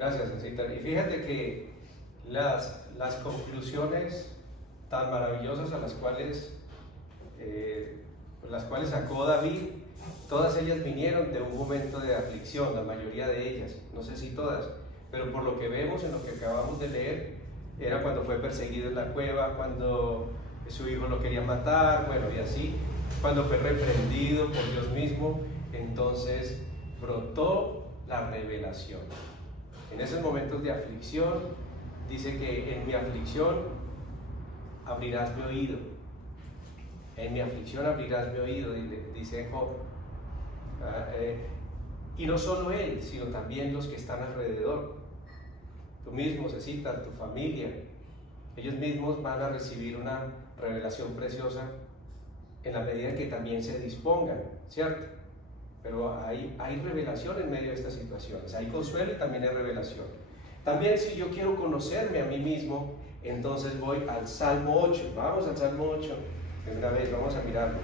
Gracias, Cecita. Y fíjate que las conclusiones tan maravillosas a las cuales sacó David, todas ellas vinieron de un momento de aflicción, la mayoría de ellas, no sé si todas, pero por lo que vemos en lo que acabamos de leer, era cuando fue perseguido en la cueva, cuando su hijo lo quería matar, bueno, y así, cuando fue reprendido por Dios mismo, entonces brotó la revelación. En esos momentos de aflicción, dice que en mi aflicción abrirás mi oído. En mi aflicción abrirás mi oído, dice Job. Y no solo él, sino también los que están alrededor. Tú mismo, Cecita, tu familia, ellos mismos van a recibir una revelación preciosa en la medida que también se dispongan, ¿cierto? Pero hay revelación en medio de estas situaciones, hay consuelo y también hay revelación. También si yo quiero conocerme a mí mismo, entonces voy al Salmo 8, vamos al Salmo 8, de una vez, vamos a mirarlo,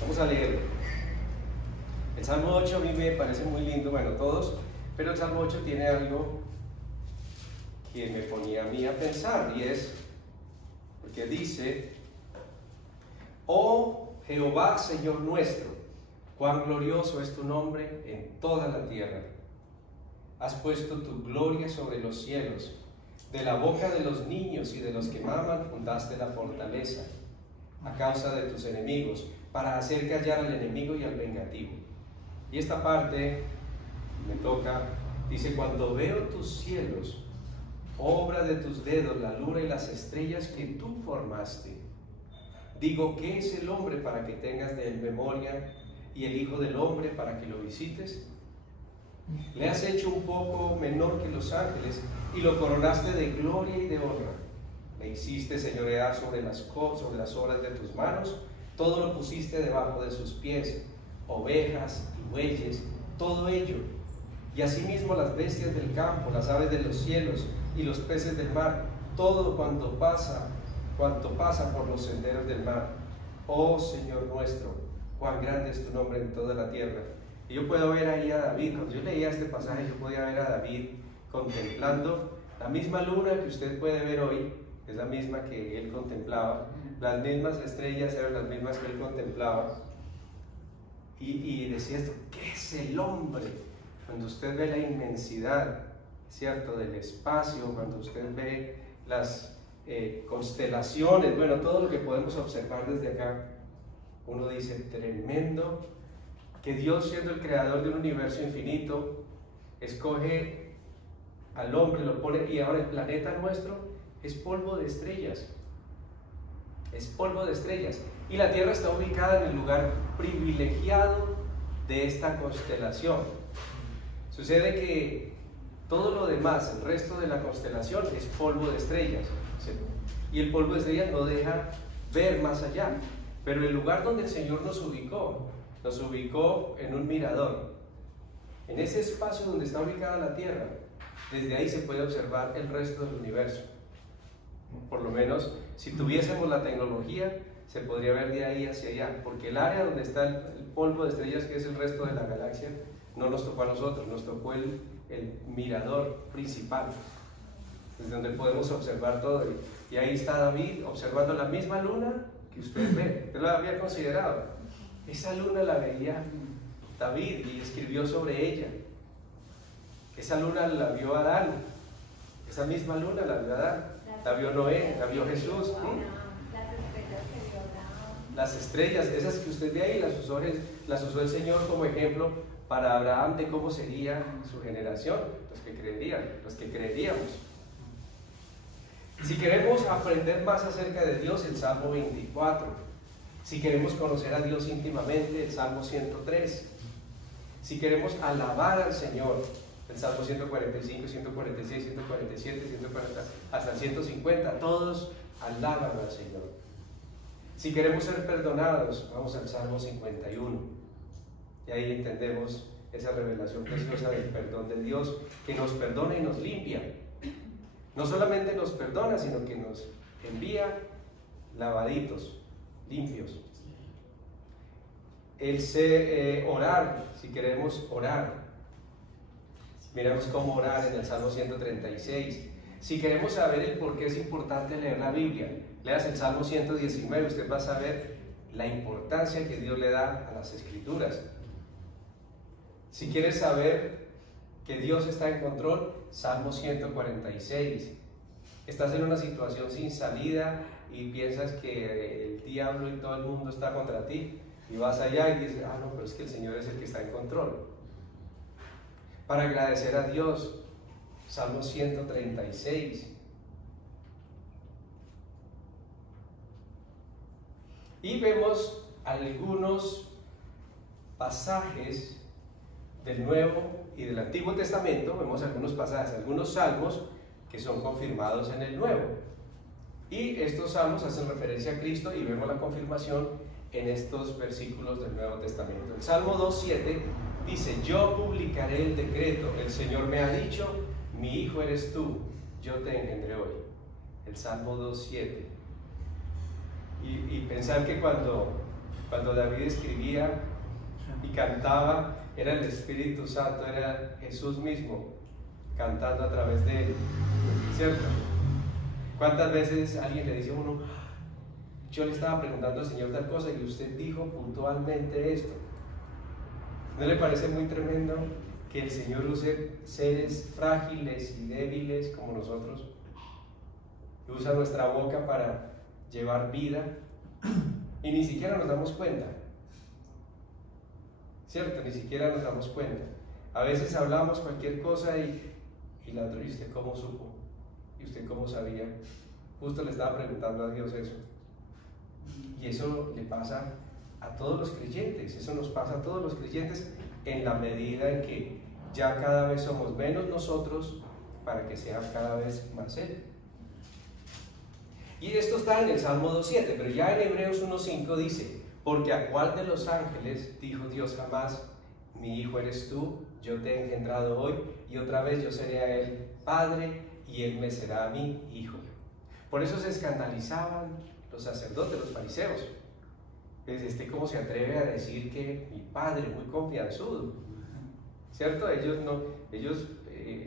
vamos a leerlo. El Salmo 8 a mí me parece muy lindo, bueno, todos, pero el Salmo 8 tiene algo que me ponía a mí a pensar, y es, porque dice: oh Jehová, Señor nuestro, cuán glorioso es tu nombre en toda la tierra. Has puesto tu gloria sobre los cielos. De la boca de los niños y de los que maman fundaste la fortaleza, a causa de tus enemigos, para hacer callar al enemigo y al vengativo. Y esta parte me toca, dice: cuando veo tus cielos, obra de tus dedos, la luna y las estrellas que tú formaste, digo, ¿qué es el hombre para que tengas de él memoria, y el hijo del hombre para que lo visites? Le has hecho un poco menor que los ángeles, y lo coronaste de gloria y de honra. Le hiciste señorear sobre las obras de tus manos, todo lo pusiste debajo de sus pies, ovejas y bueyes, todo ello, y asimismo las bestias del campo, las aves de los cielos y los peces del mar, todo cuanto pasa por los senderos del mar. Oh Señor nuestro, cuán grande es tu nombre en toda la tierra. Y yo puedo ver ahí a David, cuando yo leía este pasaje, yo podía ver a David contemplando la misma luna que usted puede ver hoy, es la misma que él contemplaba, las mismas estrellas eran las mismas que él contemplaba, y decía esto: ¿qué es el hombre? Cuando usted ve la inmensidad, ¿cierto?, del espacio, cuando usted ve las constelaciones, bueno, todo lo que podemos observar desde acá, uno dice: tremendo que Dios, siendo el creador de un universo infinito, escoge al hombre, lo pone, y ahora el planeta nuestro es polvo de estrellas, es polvo de estrellas, y la Tierra está ubicada en el lugar privilegiado de esta constelación. Sucede que todo lo demás, el resto de la constelación, es polvo de estrellas, ¿sí? Y el polvo de estrellas no deja ver más allá, pero el lugar donde el Señor nos ubicó en un mirador, en ese espacio donde está ubicada la Tierra. Desde ahí se puede observar el resto del universo. Por lo menos, si tuviésemos la tecnología, se podría ver de ahí hacia allá, porque el área donde está el polvo de estrellas, que es el resto de la galaxia, no nos tocó a nosotros, nos tocó el mirador principal, desde donde podemos observar todo. Y ahí está David observando la misma luna que usted ve. Él la había considerado. Esa luna la veía David y escribió sobre ella. Esa luna la vio Adán, esa misma luna la vio Adán, la vio Noé, la vio Jesús. Las estrellas, esas que usted ve ahí, las usó el Señor como ejemplo para Abraham de cómo sería su generación, los que creeríamos. Si queremos aprender más acerca de Dios, el Salmo 24. Si queremos conocer a Dios íntimamente, el Salmo 103. Si queremos alabar al Señor, el Salmo 145, 146, 147, 140, hasta el 150, todos alaban al Señor. Si queremos ser perdonados, vamos al Salmo 51. Y ahí entendemos esa revelación preciosa del perdón de Dios, que nos perdona y nos limpia. No solamente nos perdona, sino que nos envía lavaditos, limpios. Orar, si queremos orar. Miremos cómo orar en el Salmo 136. Si queremos saber el por qué es importante leer la Biblia, leas el Salmo 119, usted va a saber la importancia que Dios le da a las Escrituras. Si quieres saber que Dios está en control, Salmo 146. Estás en una situación sin salida y piensas que el diablo y todo el mundo está contra ti, y vas allá y dices, no, pero es que el Señor es el que está en control. Para agradecer a Dios, Salmo 136. Y vemos algunos pasajes del Nuevo y del Antiguo Testamento, vemos algunos pasajes, algunos salmos que son confirmados en el Nuevo. Y estos salmos hacen referencia a Cristo y vemos la confirmación en estos versículos del Nuevo Testamento. El Salmo 2.7 dice, yo publicaré el decreto, el Señor me ha dicho, mi hijo eres tú, yo te engendré hoy. El Salmo 2.7. Y pensar que cuando David escribía y cantaba, era el Espíritu Santo, era Jesús mismo cantando a través de él, ¿cierto? ¿Cuántas veces alguien le dice a uno, yo le estaba preguntando al Señor tal cosa y usted dijo puntualmente esto? ¿No le parece muy tremendo que el Señor use seres frágiles y débiles como nosotros? Y usa nuestra boca para llevar vida y ni siquiera nos damos cuenta, ¿cierto? Ni siquiera nos damos cuenta. A veces hablamos cualquier cosa y la otra, ¿y usted cómo supo? ¿Y usted cómo sabía? Justo le estaba preguntando a Dios eso. Y eso le pasa a todos los creyentes, eso nos pasa a todos los creyentes en la medida en que ya cada vez somos menos nosotros para que sea cada vez más Él. Y esto está en el Salmo 2.7, pero ya en Hebreos 1.5 dice, porque a cuál de los ángeles dijo Dios jamás, mi hijo eres tú, yo te he engendrado hoy, y otra vez yo seré a él padre, y él me será a mí hijo. Por eso se escandalizaban los sacerdotes, los fariseos. Desde cómo se atreve a decir que mi padre, muy confianzudo, ¿cierto? Ellos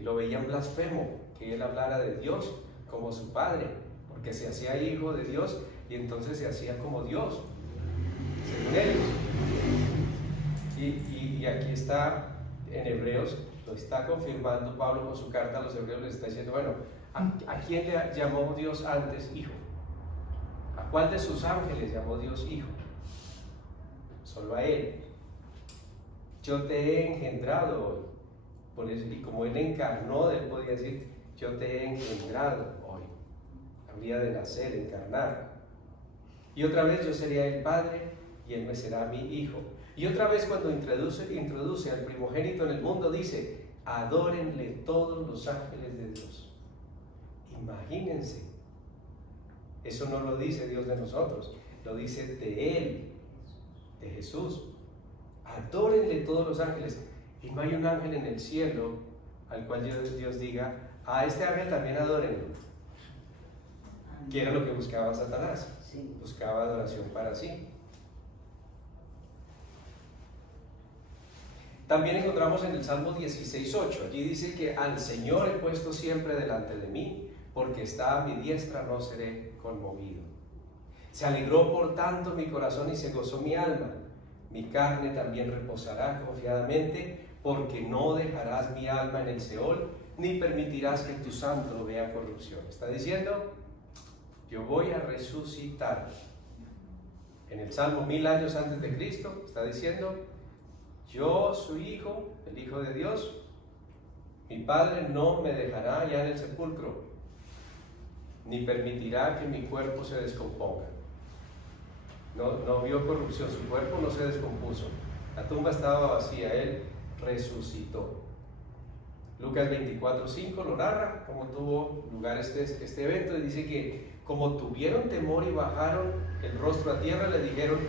lo veían blasfemo, que él hablara de Dios como su padre, porque se hacía hijo de Dios y entonces se hacía como Dios, según ellos. Y aquí está en Hebreos, lo está confirmando Pablo con su carta a los hebreos, les está diciendo, bueno, ¿a quién le llamó Dios antes hijo? ¿A cuál de sus ángeles llamó Dios hijo? Solo a él. Yo te he engendrado hoy. Por eso, y como él encarnó, él podía decir, yo te he engendrado hoy. Habría de nacer, encarnar. Y otra vez yo sería el padre y él me será mi hijo. Y otra vez cuando introduce al primogénito en el mundo, dice, adórenle todos los ángeles de Dios. Imagínense. Eso no lo dice Dios de nosotros, lo dice de Él, de Jesús. Adórenle todos los ángeles. Y no hay un ángel en el cielo al cual Dios diga, a este ángel también adórenlo. Que era lo que buscaba Satanás. Buscaba adoración para sí. También encontramos en el Salmo 16.8, allí dice que al Señor he puesto siempre delante de mí, porque está a mi diestra no seré conmovido. Se alegró por tanto mi corazón y se gozó mi alma. Mi carne también reposará confiadamente, porque no dejarás mi alma en el Seol, ni permitirás que tu santo vea corrupción. Está diciendo, yo voy a resucitar. En el Salmo 1000 años antes de Cristo, está diciendo, yo, su hijo, el Hijo de Dios, mi Padre no me dejará ya en el sepulcro, ni permitirá que mi cuerpo se descomponga. No vio corrupción, su cuerpo no se descompuso. La tumba estaba vacía, Él resucitó. Lucas 24:5 lo narra, cómo tuvo lugar este evento, y dice que como tuvieron temor y bajaron el rostro a tierra, le dijeron,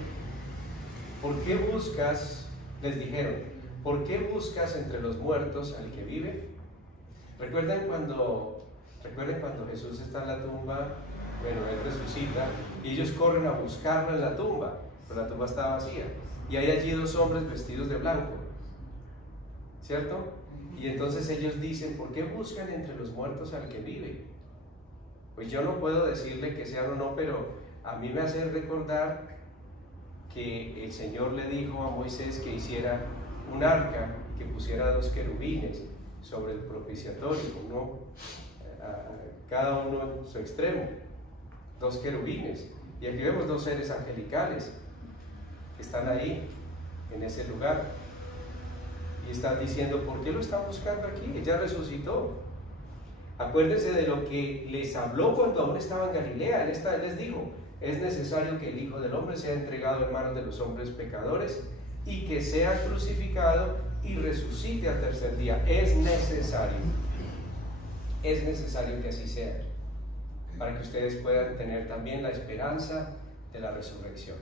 ¿por qué buscas? Les dijeron, ¿por qué buscas entre los muertos al que vive? ¿Recuerden cuando Jesús está en la tumba? Bueno, Él resucita y ellos corren a buscarlo en la tumba, pero la tumba está vacía. Y hay allí dos hombres vestidos de blanco, ¿cierto? Y entonces ellos dicen, ¿por qué buscan entre los muertos al que vive? Pues yo no puedo decirle que sea o no, pero a mí me hace recordar que el Señor le dijo a Moisés que hiciera un arca, que pusiera 2 querubines sobre el propiciatorio, cada uno en su extremo, 2 querubines. Y aquí vemos 2 seres angelicales que están ahí, en ese lugar, y están diciendo, ¿por qué lo están buscando aquí? Ella resucitó. Acuérdense de lo que les habló cuando aún estaba en Galilea. Él les dijo, es necesario que el Hijo del Hombre sea entregado en manos de los hombres pecadores y que sea crucificado y resucite al tercer día. Es necesario que así sea, para que ustedes puedan tener también la esperanza de la resurrección.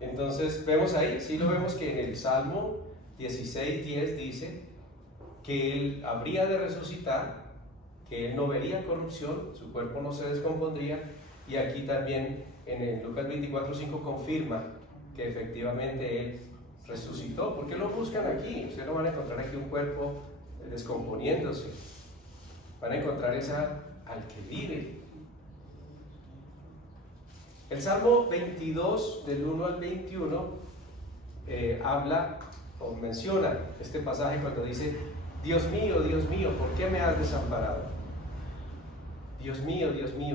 Entonces vemos ahí, sí lo vemos que en el Salmo 16:10 dice que Él habría de resucitar, que Él no vería corrupción, su cuerpo no se descompondría, y aquí también en el Lucas 24:5 confirma que efectivamente Él resucitó. ¿Por qué lo buscan aquí? Ustedes no van a encontrar aquí un cuerpo descomponiéndose, van a encontrar al que vive. El Salmo 22 del 1 al 21 habla o menciona este pasaje cuando dice, Dios mío, ¿por qué me has desamparado? Dios mío,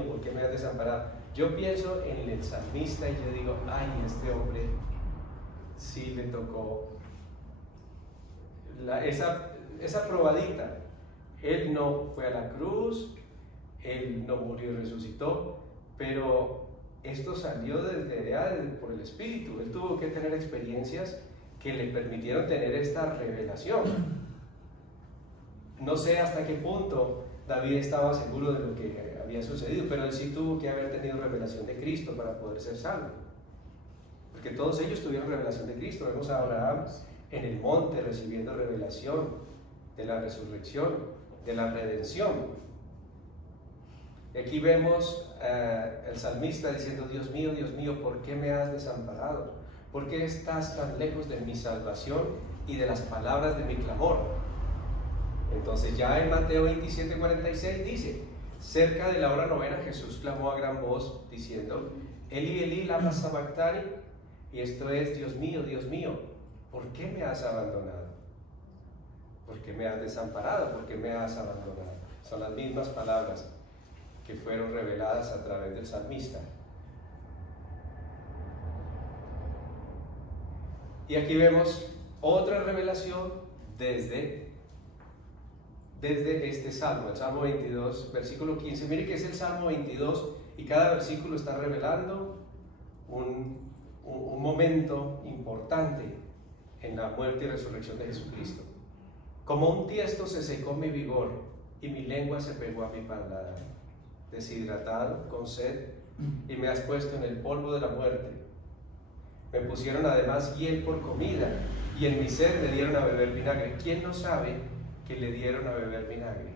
¿por qué me has desamparado? Yo pienso en el salmista y yo digo, ay, este hombre sí le tocó esa probadita. Él no fue a la cruz, Él no murió y resucitó, pero esto salió por el Espíritu. Él tuvo que tener experiencias que le permitieron tener esta revelación. No sé hasta qué punto David estaba seguro de lo que había sucedido, pero él sí tuvo que haber tenido revelación de Cristo para poder ser salvo. Porque todos ellos tuvieron revelación de Cristo. Vemos a Abraham en el monte recibiendo revelación de la resurrección, de la redención. Aquí vemos el salmista diciendo, Dios mío, ¿por qué me has desamparado? ¿Por qué estás tan lejos de mi salvación y de las palabras de mi clamor? Entonces ya en Mateo 27:46 dice, cerca de la hora novena Jesús clamó a gran voz diciendo, Eli, Eli, lama sabactani, y esto es, Dios mío, ¿por qué me has abandonado? ¿Por qué me has desamparado? ¿Por qué me has abandonado? Son las mismas palabras que fueron reveladas a través del salmista. Y aquí vemos otra revelación desde este salmo, el Salmo 22, versículo 15. Mire que es el Salmo 22 y cada versículo está revelando un momento importante en la muerte y resurrección de Jesucristo. Como un tiesto se secó mi vigor y mi lengua se pegó a mi paladar. Deshidratado, con sed, y me has puesto en el polvo de la muerte. Me pusieron además hiel por comida, y en mi sed me dieron a beber vinagre. ¿Quién no sabe que le dieron a beber vinagre?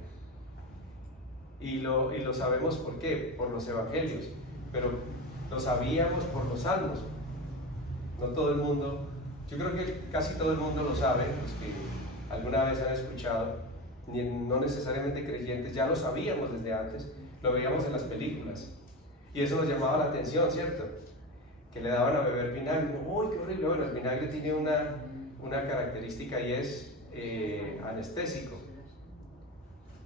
Y lo sabemos por qué, por los evangelios, pero lo sabíamos por los salmos. No todo el mundo, yo creo que casi todo el mundo lo sabe, los que alguna vez han escuchado, no necesariamente creyentes, ya lo sabíamos desde antes. Lo veíamos en las películas y eso nos llamaba la atención, ¿cierto? Que le daban a beber vinagre. ¡Uy, qué horrible! Bueno, el vinagre tiene una característica y es anestésico.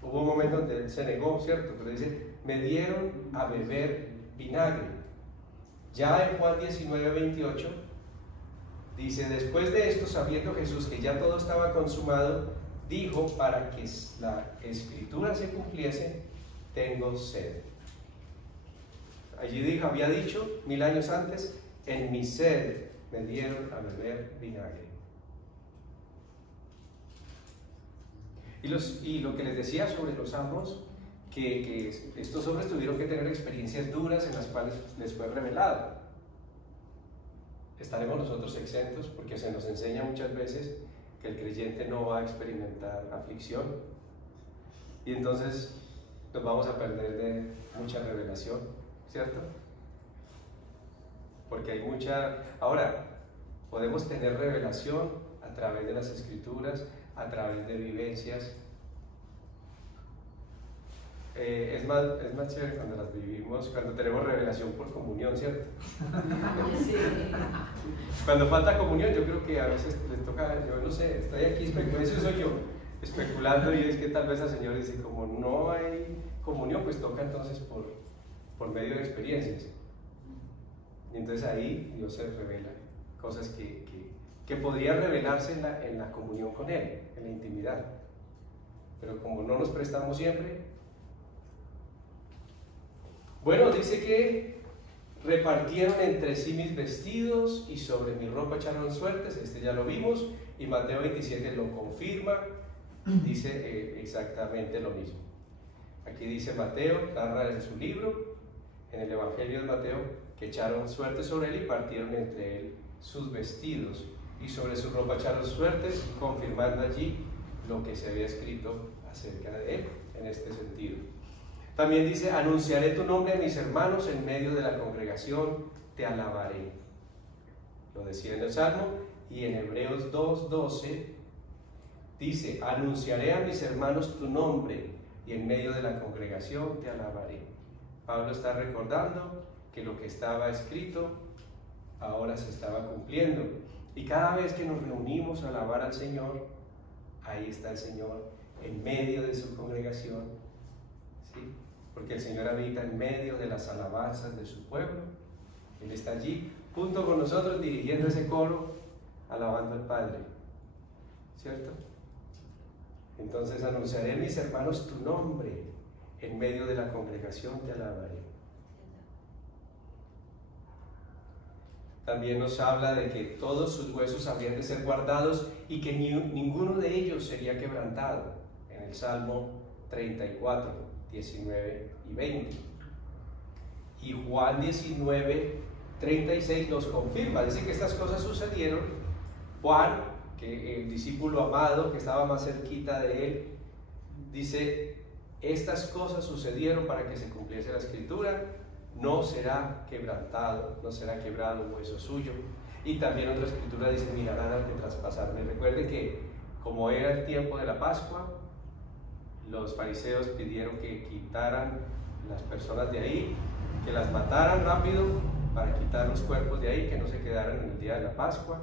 Hubo un momento donde él se negó, ¿cierto? Pero dice, me dieron a beber vinagre. Ya en Juan 19:28 dice, después de esto, sabiendo Jesús que ya todo estaba consumado, dijo, para que la escritura se cumpliese, tengo sed. Allí había dicho 1000 años antes, en mi sed me dieron a beber vinagre. Y lo que les decía sobre los salmos, que estos hombres tuvieron que tener experiencias duras en las cuales les fue revelado. ¿Estaremos nosotros exentos? Porque se nos enseña muchas veces que el creyente no va a experimentar aflicción. Y entonces nos vamos a perder de mucha revelación, ¿cierto? Porque hay mucha... Ahora, Podemos tener revelación a través de las Escrituras, a través de vivencias. Es más chévere cuando las vivimos, cuando tenemos revelación por comunión, ¿cierto? Sí. Cuando falta comunión, yo creo que a veces les toca, yo no sé, estoy aquí especulando, eso soy yo, especulando, y es que tal vez el Señor dice, como no hay comunión, pues toca entonces por medio de experiencias. Y entonces ahí Dios se revela cosas que podrían revelarse en la comunión con Él, en la intimidad. Pero como no nos prestamos siempre. Bueno, dice que repartieron entre sí mis vestidos y sobre mi ropa echaron suertes, este ya lo vimos, y Mateo 27 lo confirma, dice exactamente lo mismo. Aquí dice Mateo, narra en su libro, en el Evangelio de Mateo, que echaron suertes sobre él y partieron entre él sus vestidos, y sobre su ropa echaron suertes, confirmando allí lo que se había escrito acerca de él, en este sentido. También dice, anunciaré tu nombre a mis hermanos en medio de la congregación, te alabaré. Lo decía en el Salmo, y en Hebreos 2:12 dice, anunciaré a mis hermanos tu nombre, y en medio de la congregación te alabaré. Pablo está recordando que lo que estaba escrito ahora se estaba cumpliendo. Y cada vez que nos reunimos a alabar al Señor, ahí está el Señor en medio de su congregación, ¿sí? Porque el Señor habita en medio de las alabanzas de su pueblo. Él está allí junto con nosotros dirigiendo ese coro, alabando al Padre, ¿cierto? Entonces anunciaré a mis hermanos tu nombre, en medio de la congregación te alabaré. También nos habla de que todos sus huesos habrían de ser guardados y que ninguno de ellos sería quebrantado, en el Salmo 34, 19 y 20. Y Juan 19, 36 los confirma, dice que estas cosas sucedieron. Juan, que el discípulo amado que estaba más cerquita de él, dice, estas cosas sucedieron para que se cumpliese la Escritura, no será quebrantado, no será quebrado un hueso suyo. Y también otra escritura dice, mirarán al que traspasarme. Recuerden que como era el tiempo de la Pascua, los fariseos pidieron que quitaran las personas de ahí, que las mataran rápido para quitar los cuerpos de ahí, que no se quedaran en el día de la Pascua.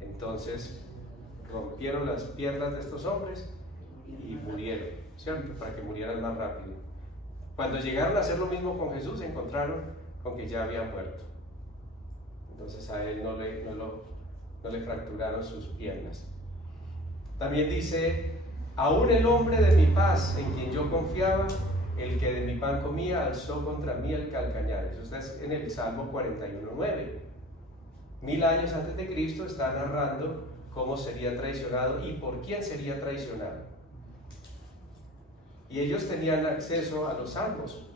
Entonces rompieron las piernas de estos hombres y murieron, ¿cierto? Para que murieran más rápido. Cuando llegaron a hacer lo mismo con Jesús, se encontraron con que ya había muerto. Entonces a él no le fracturaron sus piernas. También dice, aún el hombre de mi paz, en quien yo confiaba, el que de mi pan comía, alzó contra mí el calcañar. Eso está en el Salmo 41:9. 1000 años antes de Cristo está narrando cómo sería traicionado y por quién sería traicionado. Y ellos tenían acceso a los salmos.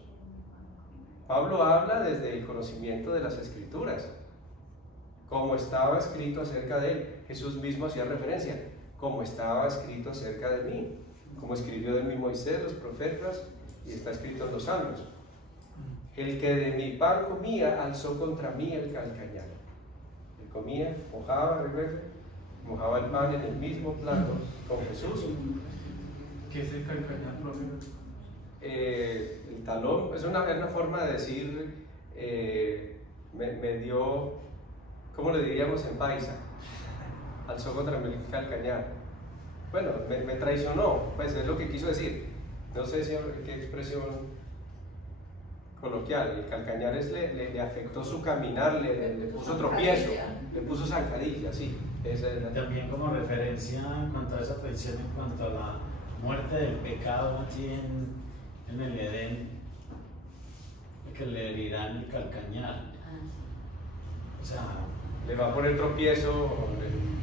Pablo habla desde el conocimiento de las Escrituras, como estaba escrito acerca de él. Jesús mismo hacía referencia, como estaba escrito acerca de mí, como escribió de mí Moisés, los profetas, y está escrito en los salmos. El que de mi pan comía, alzó contra mí el calcañar. Él comía, mojaba el pan en el mismo plato con Jesús. ¿Qué es el calcañar, profe? El talón es una forma de decir, me dio, ¿cómo le diríamos en paisa? Alzó contra mí el calcañar. Bueno, me traicionó, pues es lo que quiso decir. No sé qué expresión coloquial. El calcañar le afectó su caminar, le puso tropiezo, le puso zancadilla, sí. También como referencia en cuanto a esa tradición, en cuanto a la muerte del pecado allí en el Edén, que le herirán el calcañar. O sea, le va a poner tropiezo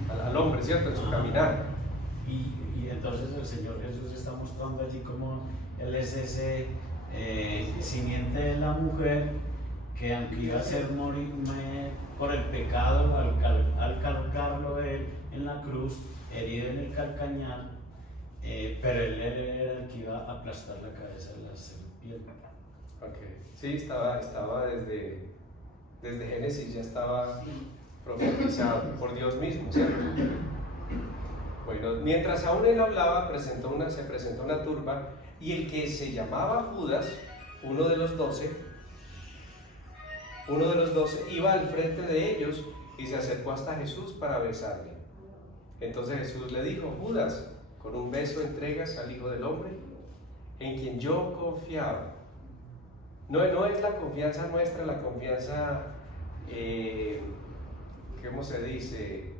al hombre, ¿cierto? En su caminar. Y entonces el Señor Jesús está mostrando allí como Él es ese simiente de la mujer que aunque iba a ser morir por el pecado al cargarlo Él en la cruz, herido en el calcañar, pero él era el que iba a aplastar la cabeza de la serpiente. Okay. Sí, estaba desde Génesis, ya estaba profetizado por Dios mismo, ¿cierto? Bueno, mientras aún él hablaba, se presentó una turba, y el que se llamaba Judas, uno de los 12, iba al frente de ellos y se acercó hasta Jesús para besarle. Entonces Jesús le dijo: Judas, ¿con un beso entregas al Hijo del Hombre, en quien yo confiaba? No es la confianza nuestra, la confianza, ¿cómo se dice?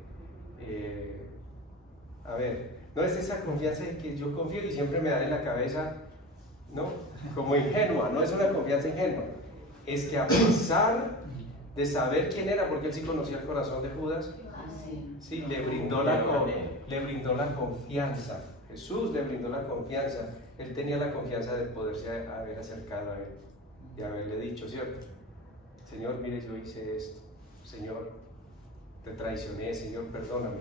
No es esa confianza en que yo confío y siempre me da en la cabeza, ¿no? Como ingenua, no es una confianza ingenua. Es que a pesar de saber quién era, porque él sí conocía el corazón de Judas, sí, le brindó la confianza. Jesús le brindó la confianza. Él tenía la confianza de poderse haber acercado a él y haberle dicho, ¿cierto? Señor, mire, yo hice esto. Señor, te traicioné. Señor, perdóname.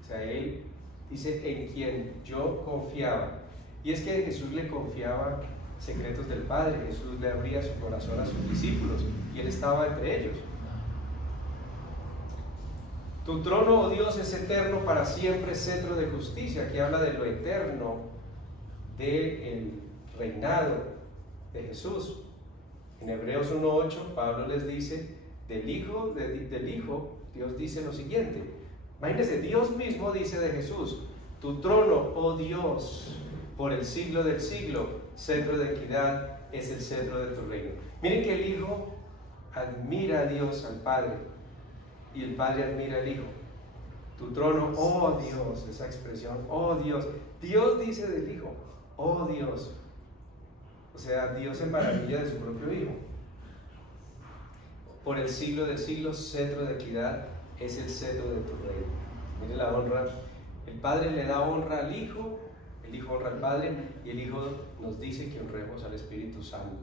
O sea, él dice: en quien yo confiaba. Y es que Jesús le confiaba secretos del Padre. Jesús le abría su corazón a sus discípulos y él estaba entre ellos. Tu trono, oh Dios, es eterno para siempre, cetro de justicia. Aquí habla de lo eterno del reinado de Jesús. En Hebreos 1:8 Pablo les dice del Hijo, Dios dice lo siguiente. Imagínense, Dios mismo dice de Jesús: tu trono, oh Dios, por el siglo del siglo, cetro de equidad es el cetro de tu reino. Miren que el Hijo admira a Dios, al Padre, y el Padre admira al Hijo. Tu trono, oh Dios, esa expresión, oh Dios. Dios dice del Hijo, oh Dios. O sea, Dios se maravilla de su propio Hijo. Por el siglo del siglo, cetro de equidad es el cetro de tu reino. Mire la honra. El Padre le da honra al Hijo, el Hijo honra al Padre, y el Hijo nos dice que honremos al Espíritu Santo.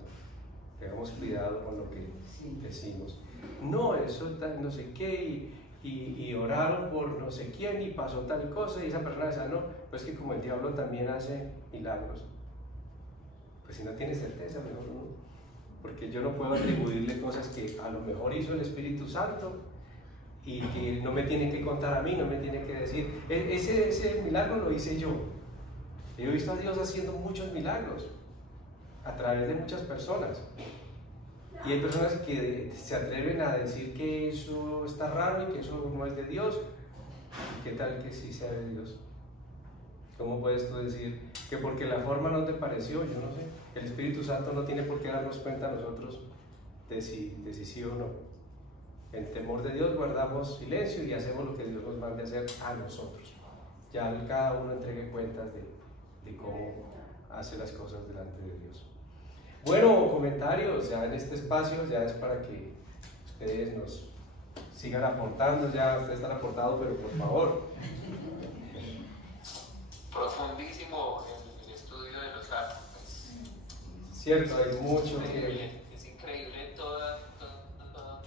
Tengamos cuidado con lo que decimos. No, eso no sé qué, y oraron por no sé quién, y pasó tal cosa, y esa persona sanó. Pues que como el diablo también hace milagros, pues si no tiene certeza, mejor no. Porque yo no puedo atribuirle cosas que a lo mejor hizo el Espíritu Santo y que no me tienen que contar a mí, no me tienen que decir. Ese milagro lo hice yo. Yo he visto a Dios haciendo muchos milagros a través de muchas personas. Y hay personas que se atreven a decir que eso está raro y que eso no es de Dios. ¿Y qué tal que sí sea de Dios? ¿Cómo puedes tú decir que porque la forma no te pareció? Yo no sé. El Espíritu Santo no tiene por qué darnos cuenta a nosotros de si sí o no. En temor de Dios guardamos silencio y hacemos lo que Dios nos mande hacer a nosotros. Ya cada uno entregue cuentas de cómo hace las cosas delante de Dios. Bueno, comentarios ya en este espacio, ya es para que ustedes nos sigan aportando. Ya ustedes están aportados, pero por favor. Profundísimo el estudio de los Salmos. Cierto, hay mucho que... Es increíble toda la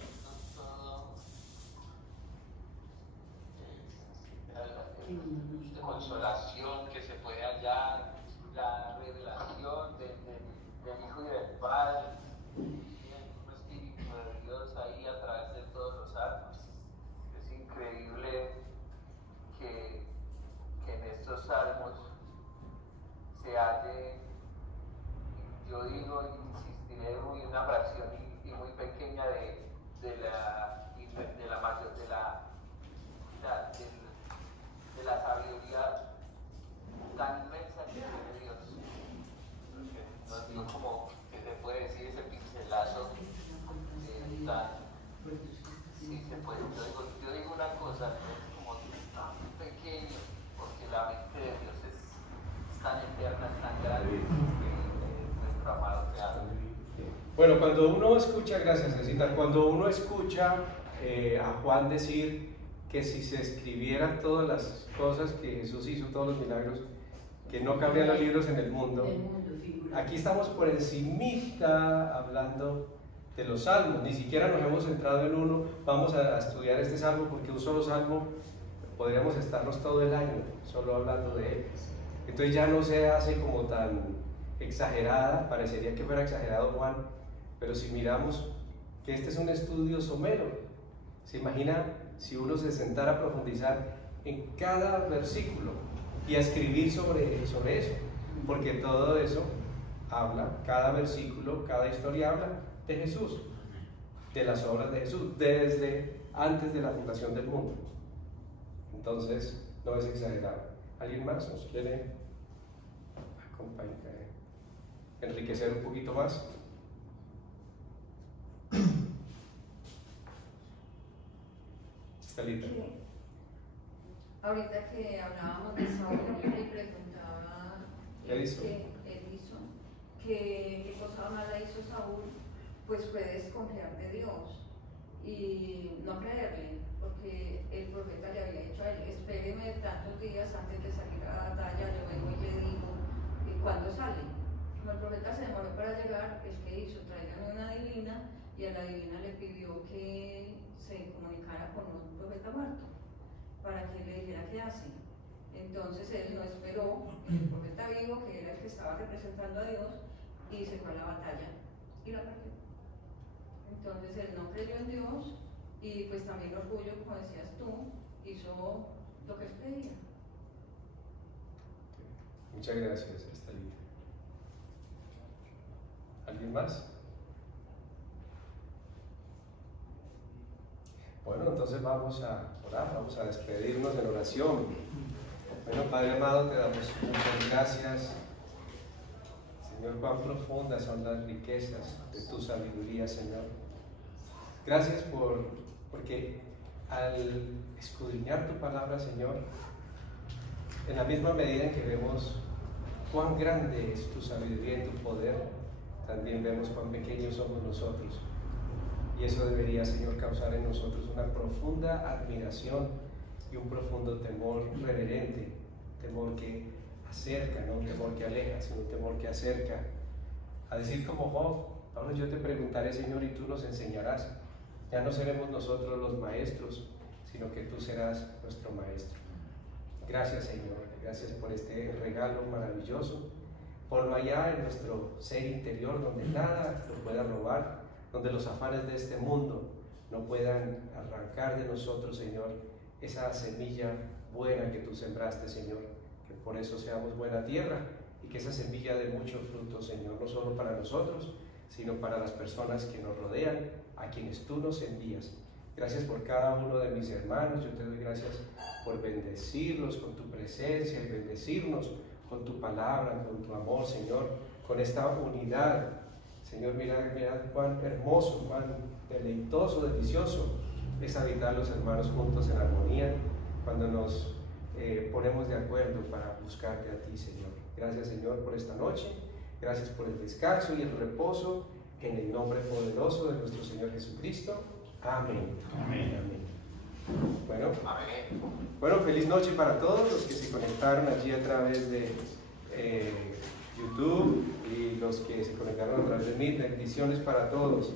consolación que se puede hallar, la revelación del Hijo y del Padre, el Espíritu de Dios ahí a través de todos los Salmos. Es increíble que en estos salmos se halle, yo digo, insistiré en una fracción y muy pequeña de la sabiduría tan inmensa que tiene Dios. Porque no como que se puede decir ese pincelazo tan, sí se puede. Yo digo una cosa, es como tan pequeño, porque la mente de Dios es tan eterna, es tan grande, que nuestro amado Creador. Bueno, cuando uno escucha, gracias Cecita, cuando uno escucha a Juan decir que si se escribieran todas las cosas que Jesús hizo, todos los milagros, que no cabrían los libros en el mundo, aquí estamos por encimita hablando de los salmos, ni siquiera nos hemos centrado en uno. Vamos a estudiar este salmo porque un solo salmo podríamos estarnos todo el año solo hablando de él. Entonces ya no se hace como tan exagerada, parecería que fuera exagerado Juan, pero si miramos que este es un estudio somero, ¿Se imagina si uno se sentara a profundizar en cada versículo y a escribir sobre eso? Porque todo eso habla, cada versículo, cada historia habla de Jesús, de las obras de Jesús, desde antes de la fundación del mundo. Entonces, no es exagerado. ¿Alguien más nos quiere acompañar, enriquecer un poquito más? Estelita. Ahorita que hablábamos de Saúl, le preguntaba Edison qué cosa mala hizo Saúl, pues fue desconfiar de Dios y no creerle, porque el profeta le había dicho a él: espéreme tantos días antes de salir a la batalla, yo vengo y le digo cuándo sale. Como el profeta se demoró para llegar, ¿el que hizo? Tráiganme una adivina, y a la adivina le pidió que se comunicara con un profeta muerto para que le dijera qué hace. Entonces él no esperó el profeta vivo, que era el que estaba representando a Dios, y se fue a la batalla y la perdió. Entonces él no creyó en Dios, y pues también orgullo, como decías tú, hizo lo que él creía. Muchas gracias, Estelita. ¿Alguien más? Bueno, entonces vamos a orar, vamos a despedirnos en oración. Bueno, Padre amado, te damos muchas gracias. Señor, cuán profundas son las riquezas de tu sabiduría, Señor. Gracias porque al escudriñar tu palabra, Señor, en la misma medida en que vemos cuán grande es tu sabiduría y tu poder, también vemos cuán pequeños somos nosotros. Y eso debería, Señor, causar en nosotros una profunda admiración y un profundo temor reverente, temor que acerca, no un temor que aleja, sino un temor que acerca. A decir como Job: ahora yo te preguntaré, Señor, y tú nos enseñarás. Ya no seremos nosotros los maestros, sino que tú serás nuestro maestro. Gracias, Señor, gracias por este regalo maravilloso. Ponlo allá en nuestro ser interior, donde nada lo pueda robar, donde los afanes de este mundo no puedan arrancar de nosotros, Señor, esa semilla buena que tú sembraste, Señor, que por eso seamos buena tierra y que esa semilla dé mucho fruto, Señor, no solo para nosotros, sino para las personas que nos rodean, a quienes tú nos envías. Gracias por cada uno de mis hermanos. Yo te doy gracias por bendecirlos con tu presencia y bendecirnos con tu palabra, con tu amor, Señor, con esta unidad. Señor, mirad cuán hermoso, cuán deleitoso, delicioso es habitar los hermanos juntos en armonía cuando nos ponemos de acuerdo para buscarte a ti, Señor. Gracias, Señor, por esta noche. Gracias por el descanso y el reposo, en el nombre poderoso de nuestro Señor Jesucristo. Amén. Amén. Amén. Bueno, feliz noche para todos los que se conectaron allí a través de YouTube y los que se conectaron a través de Meet. Bendiciones para todos.